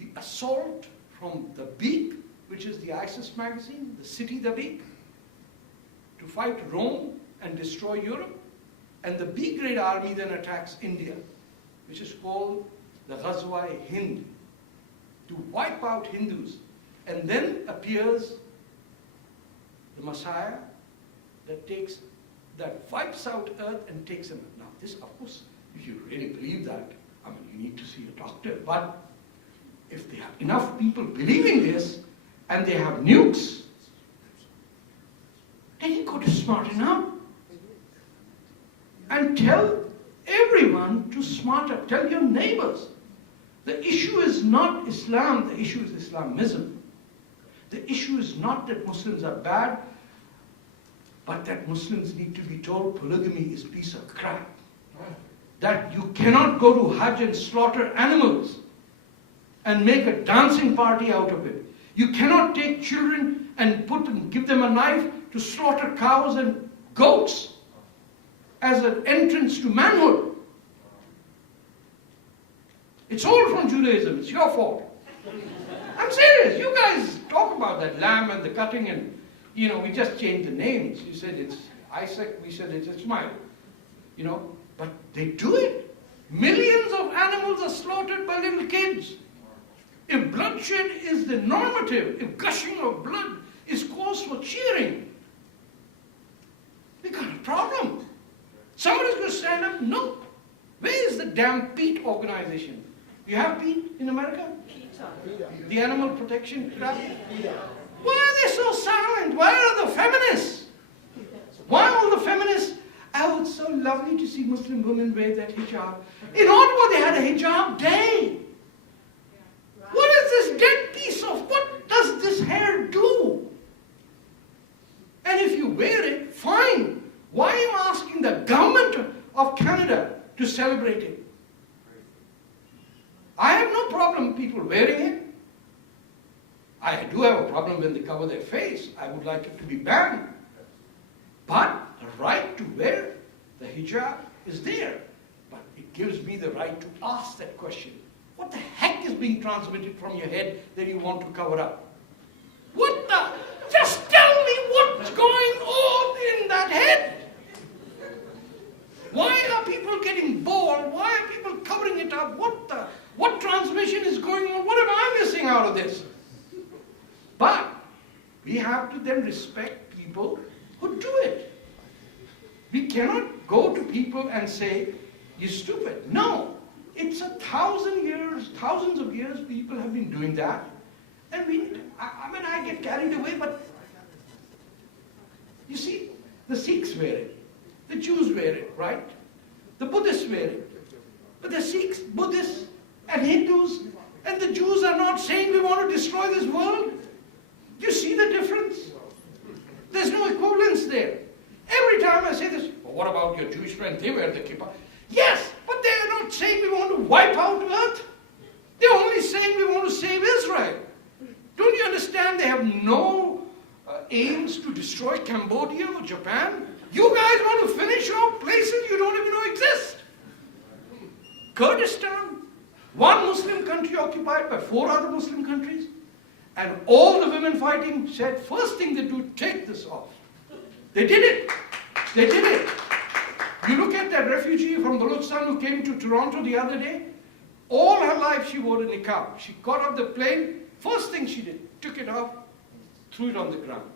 The assault from the Beak, which is the ISIS magazine, the city the Beak, to fight Rome and destroy Europe. And the B-grade army then attacks India, which is called the Ghazwa-e-Hind, to wipe out Hindus. And then appears the Messiah that wipes out earth and takes them. Now this, of course, if you really believe that, I mean, you need to see a doctor. But if they have enough people believing this, and they have nukes, then you got to smarten up. And tell everyone to smart up. Tell your neighbors. The issue is not Islam, the issue is Islamism. The issue is not that Muslims are bad, but that Muslims need to be told polygamy is a piece of crap. That you cannot go to Hajj and slaughter animals and make a dancing party out of it. You cannot take children and give them a knife to slaughter cows and goats as an entrance to manhood. It's all from Judaism. It's your fault. I'm serious. You guys talk about that lamb and the cutting and, we just changed the names. You said it's Isaac. We said it's Ismail. But they do it. Millions of animals are slaughtered by little kids. If bloodshed is the normative, if gushing of blood is cause for cheering, we got a problem. Somebody's going to stand up? No. Where is the damn PETA organization? You have PETA in America? PETA. The animal protection crap? PETA. Why are they so silent? Why are the feminists? Why all the feminists? Oh, it's so lovely to see Muslim women wear that hijab. In Ottawa, they had a hijab day. What is this dead piece of? What does this hair do? And if you wear it, fine. Why are you asking the government of Canada to celebrate it? I have no problem with people wearing it. I do have a problem when they cover their face. I would like it to be banned. But the right to wear the hijab is there. But it gives me the right to ask that question. What the heck is being transmitted from your head that you want to cover up? What the? Just tell me what's going on in that head. Why are people getting bored? Why are people covering it up? What transmission is going on? What am I missing out of this? But we have to then respect people who do it. We cannot go to people and say, you're stupid. No. It's 1,000 years, thousands of years people have been doing that. And I get carried away, but you see, the Sikhs wear it. The Jews wear it, right? The Buddhists wear it. But the Sikhs, Buddhists, and Hindus, and the Jews are not saying we want to destroy this world. Do you see the difference? There's no equivalence there. Every time I say this, well, what about your Jewish friends? They wear the kippah. Yes, but they're not saying we want to wipe out earth. They're only saying we want to save Israel. Don't you understand they have no aims to destroy Cambodia or Japan? You guys want to finish off places you don't even know exist. Kurdistan, one Muslim country occupied by 4 other Muslim countries, and all the women fighting said, first thing they do, take this off. They did it. They did it. You look at that refugee from Balochistan who came to Toronto the other day. All her life she wore a niqab. She got off the plane, first thing she did, took it off, threw it on the ground.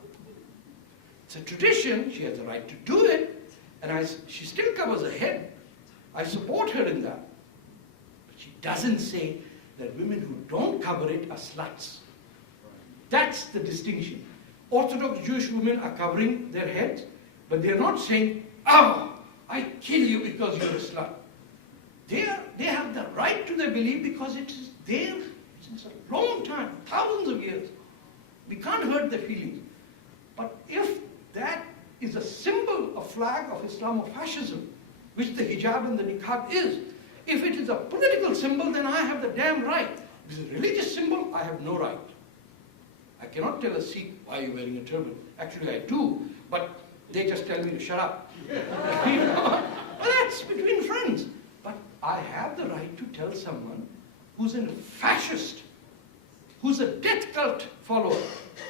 It's a tradition, she has the right to do it, and she still covers her head. I support her in that. But she doesn't say that women who don't cover it are sluts. That's the distinction. Orthodox Jewish women are covering their heads, but they're not saying, "Oh, I kill you because you're Islam." They have the right to their belief because it is there since a long time, thousands of years. We can't hurt their feelings. But if that is a symbol, a flag of Islamofascism, which the hijab and the niqab is, if it is a political symbol, then I have the damn right. If it's a religious symbol, I have no right. I cannot tell a Sikh, "Why are you wearing a turban?" Actually, I do, but they just tell me to shut up. Well, that's between friends. But I have the right to tell someone who's a fascist, who's a death cult follower,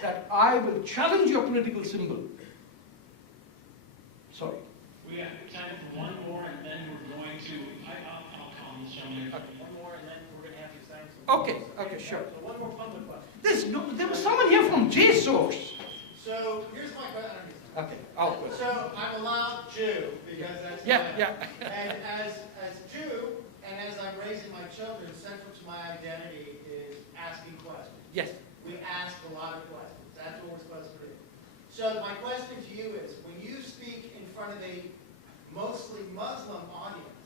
that I will challenge your political symbol. Sorry. We have time for one more, and then we're going to, I'll call this gentleman. One more, and then we're going to have you sign some. Okay, sure. So one more public question. There was someone here from J-Source. So here's my question. Okay, oh, good. So I'm a loud Jew because that's Yeah, my, yeah. And as Jew and as I'm raising my children, central to my identity is asking questions. Yes. We ask a lot of questions. That's what we're supposed to do. So my question to you is, when you speak in front of a mostly Muslim audience,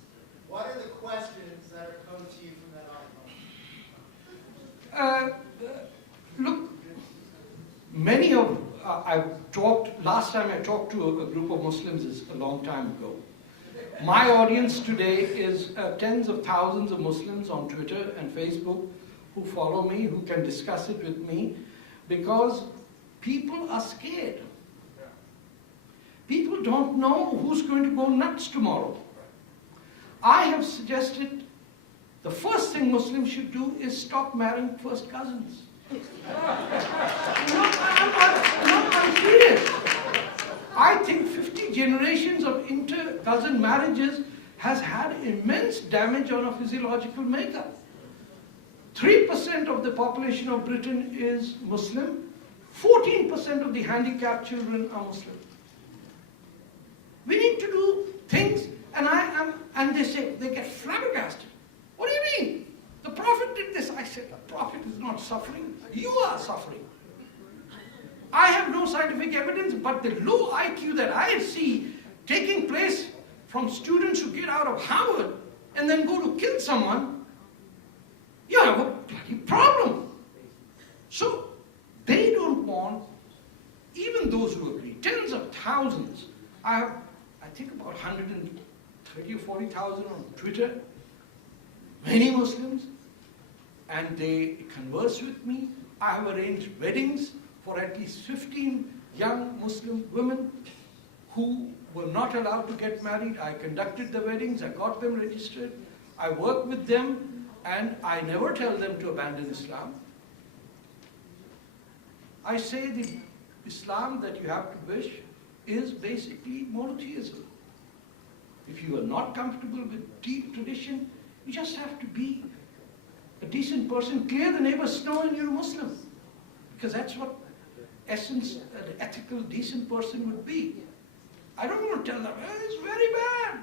what are the questions that are posed to you from that audience? Look, many of last time I talked to a group of Muslims is a long time ago. My audience today is tens of thousands of Muslims on Twitter and Facebook who follow me, who can discuss it with me, because people are scared. People don't know who's going to go nuts tomorrow. I have suggested the first thing Muslims should do is stop marrying first cousins. I'm serious. I think 50 generations of inter-cousin marriages has had immense damage on our physiological makeup. 3% of the population of Britain is Muslim. 14% of the handicapped children are Muslim. We need to do things, and they say, they get flabbergasted. What do you mean? The Prophet did this. I said, the Prophet is not suffering. You are suffering. I have no scientific evidence, but the low IQ that I see taking place from students who get out of Harvard and then go to kill someone, you have a bloody problem. So they don't want, even those who agree, tens of thousands. I think about 130 or 40,000 on Twitter, many Muslims, and they converse with me. I have arranged weddings for at least 15 young Muslim women who were not allowed to get married. I conducted the weddings, I got them registered, I work with them, and I never tell them to abandon Islam. I say the Islam that you have to wish is basically monotheism. If you are not comfortable with deep tradition, you just have to be a decent person, clear the neighbor's snow, and you're a Muslim. Because that's what essence, an ethical, decent person would be. I don't want to tell them, it's very bad.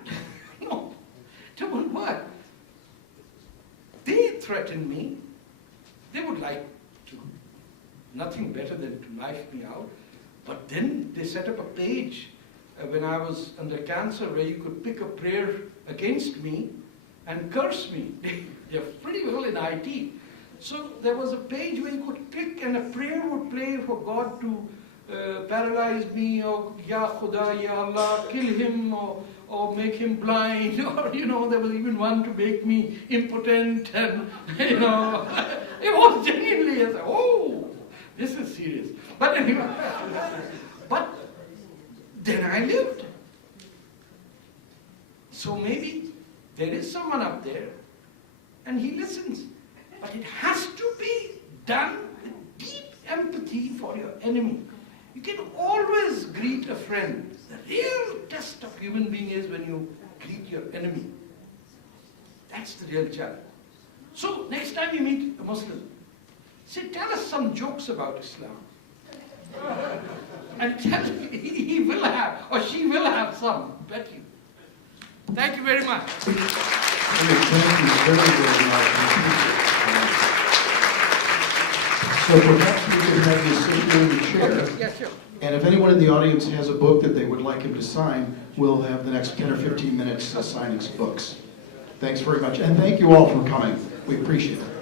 No, don't what? They threaten me. They would like to, nothing better than to knife me out. But then they set up a page when I was under cancer where you could pick a prayer against me and curse me. They're pretty well in IT. So there was a page where you could click and a prayer would play for God to paralyze me, or Ya Khuda, Ya Allah, kill him, or make him blind, or there was even one to make me impotent, and it was genuinely, I said, oh, this is serious. But anyway, but then I lived. So maybe there is someone up there and he listens. But it has to be done with deep empathy for your enemy. You can always greet a friend. The real test of human being is when you greet your enemy. That's the real challenge. So next time you meet a Muslim, say, tell us some jokes about Islam. And tell him he will have, or she will have some, bet you. Thank you very much. Thank you very, very much. So perhaps we could have you sit here in the chair. Yeah, sure. And if anyone in the audience has a book that they would like him to sign, we'll have the next 10 or 15 minutes signing some books. Thanks very much. And thank you all for coming. We appreciate it.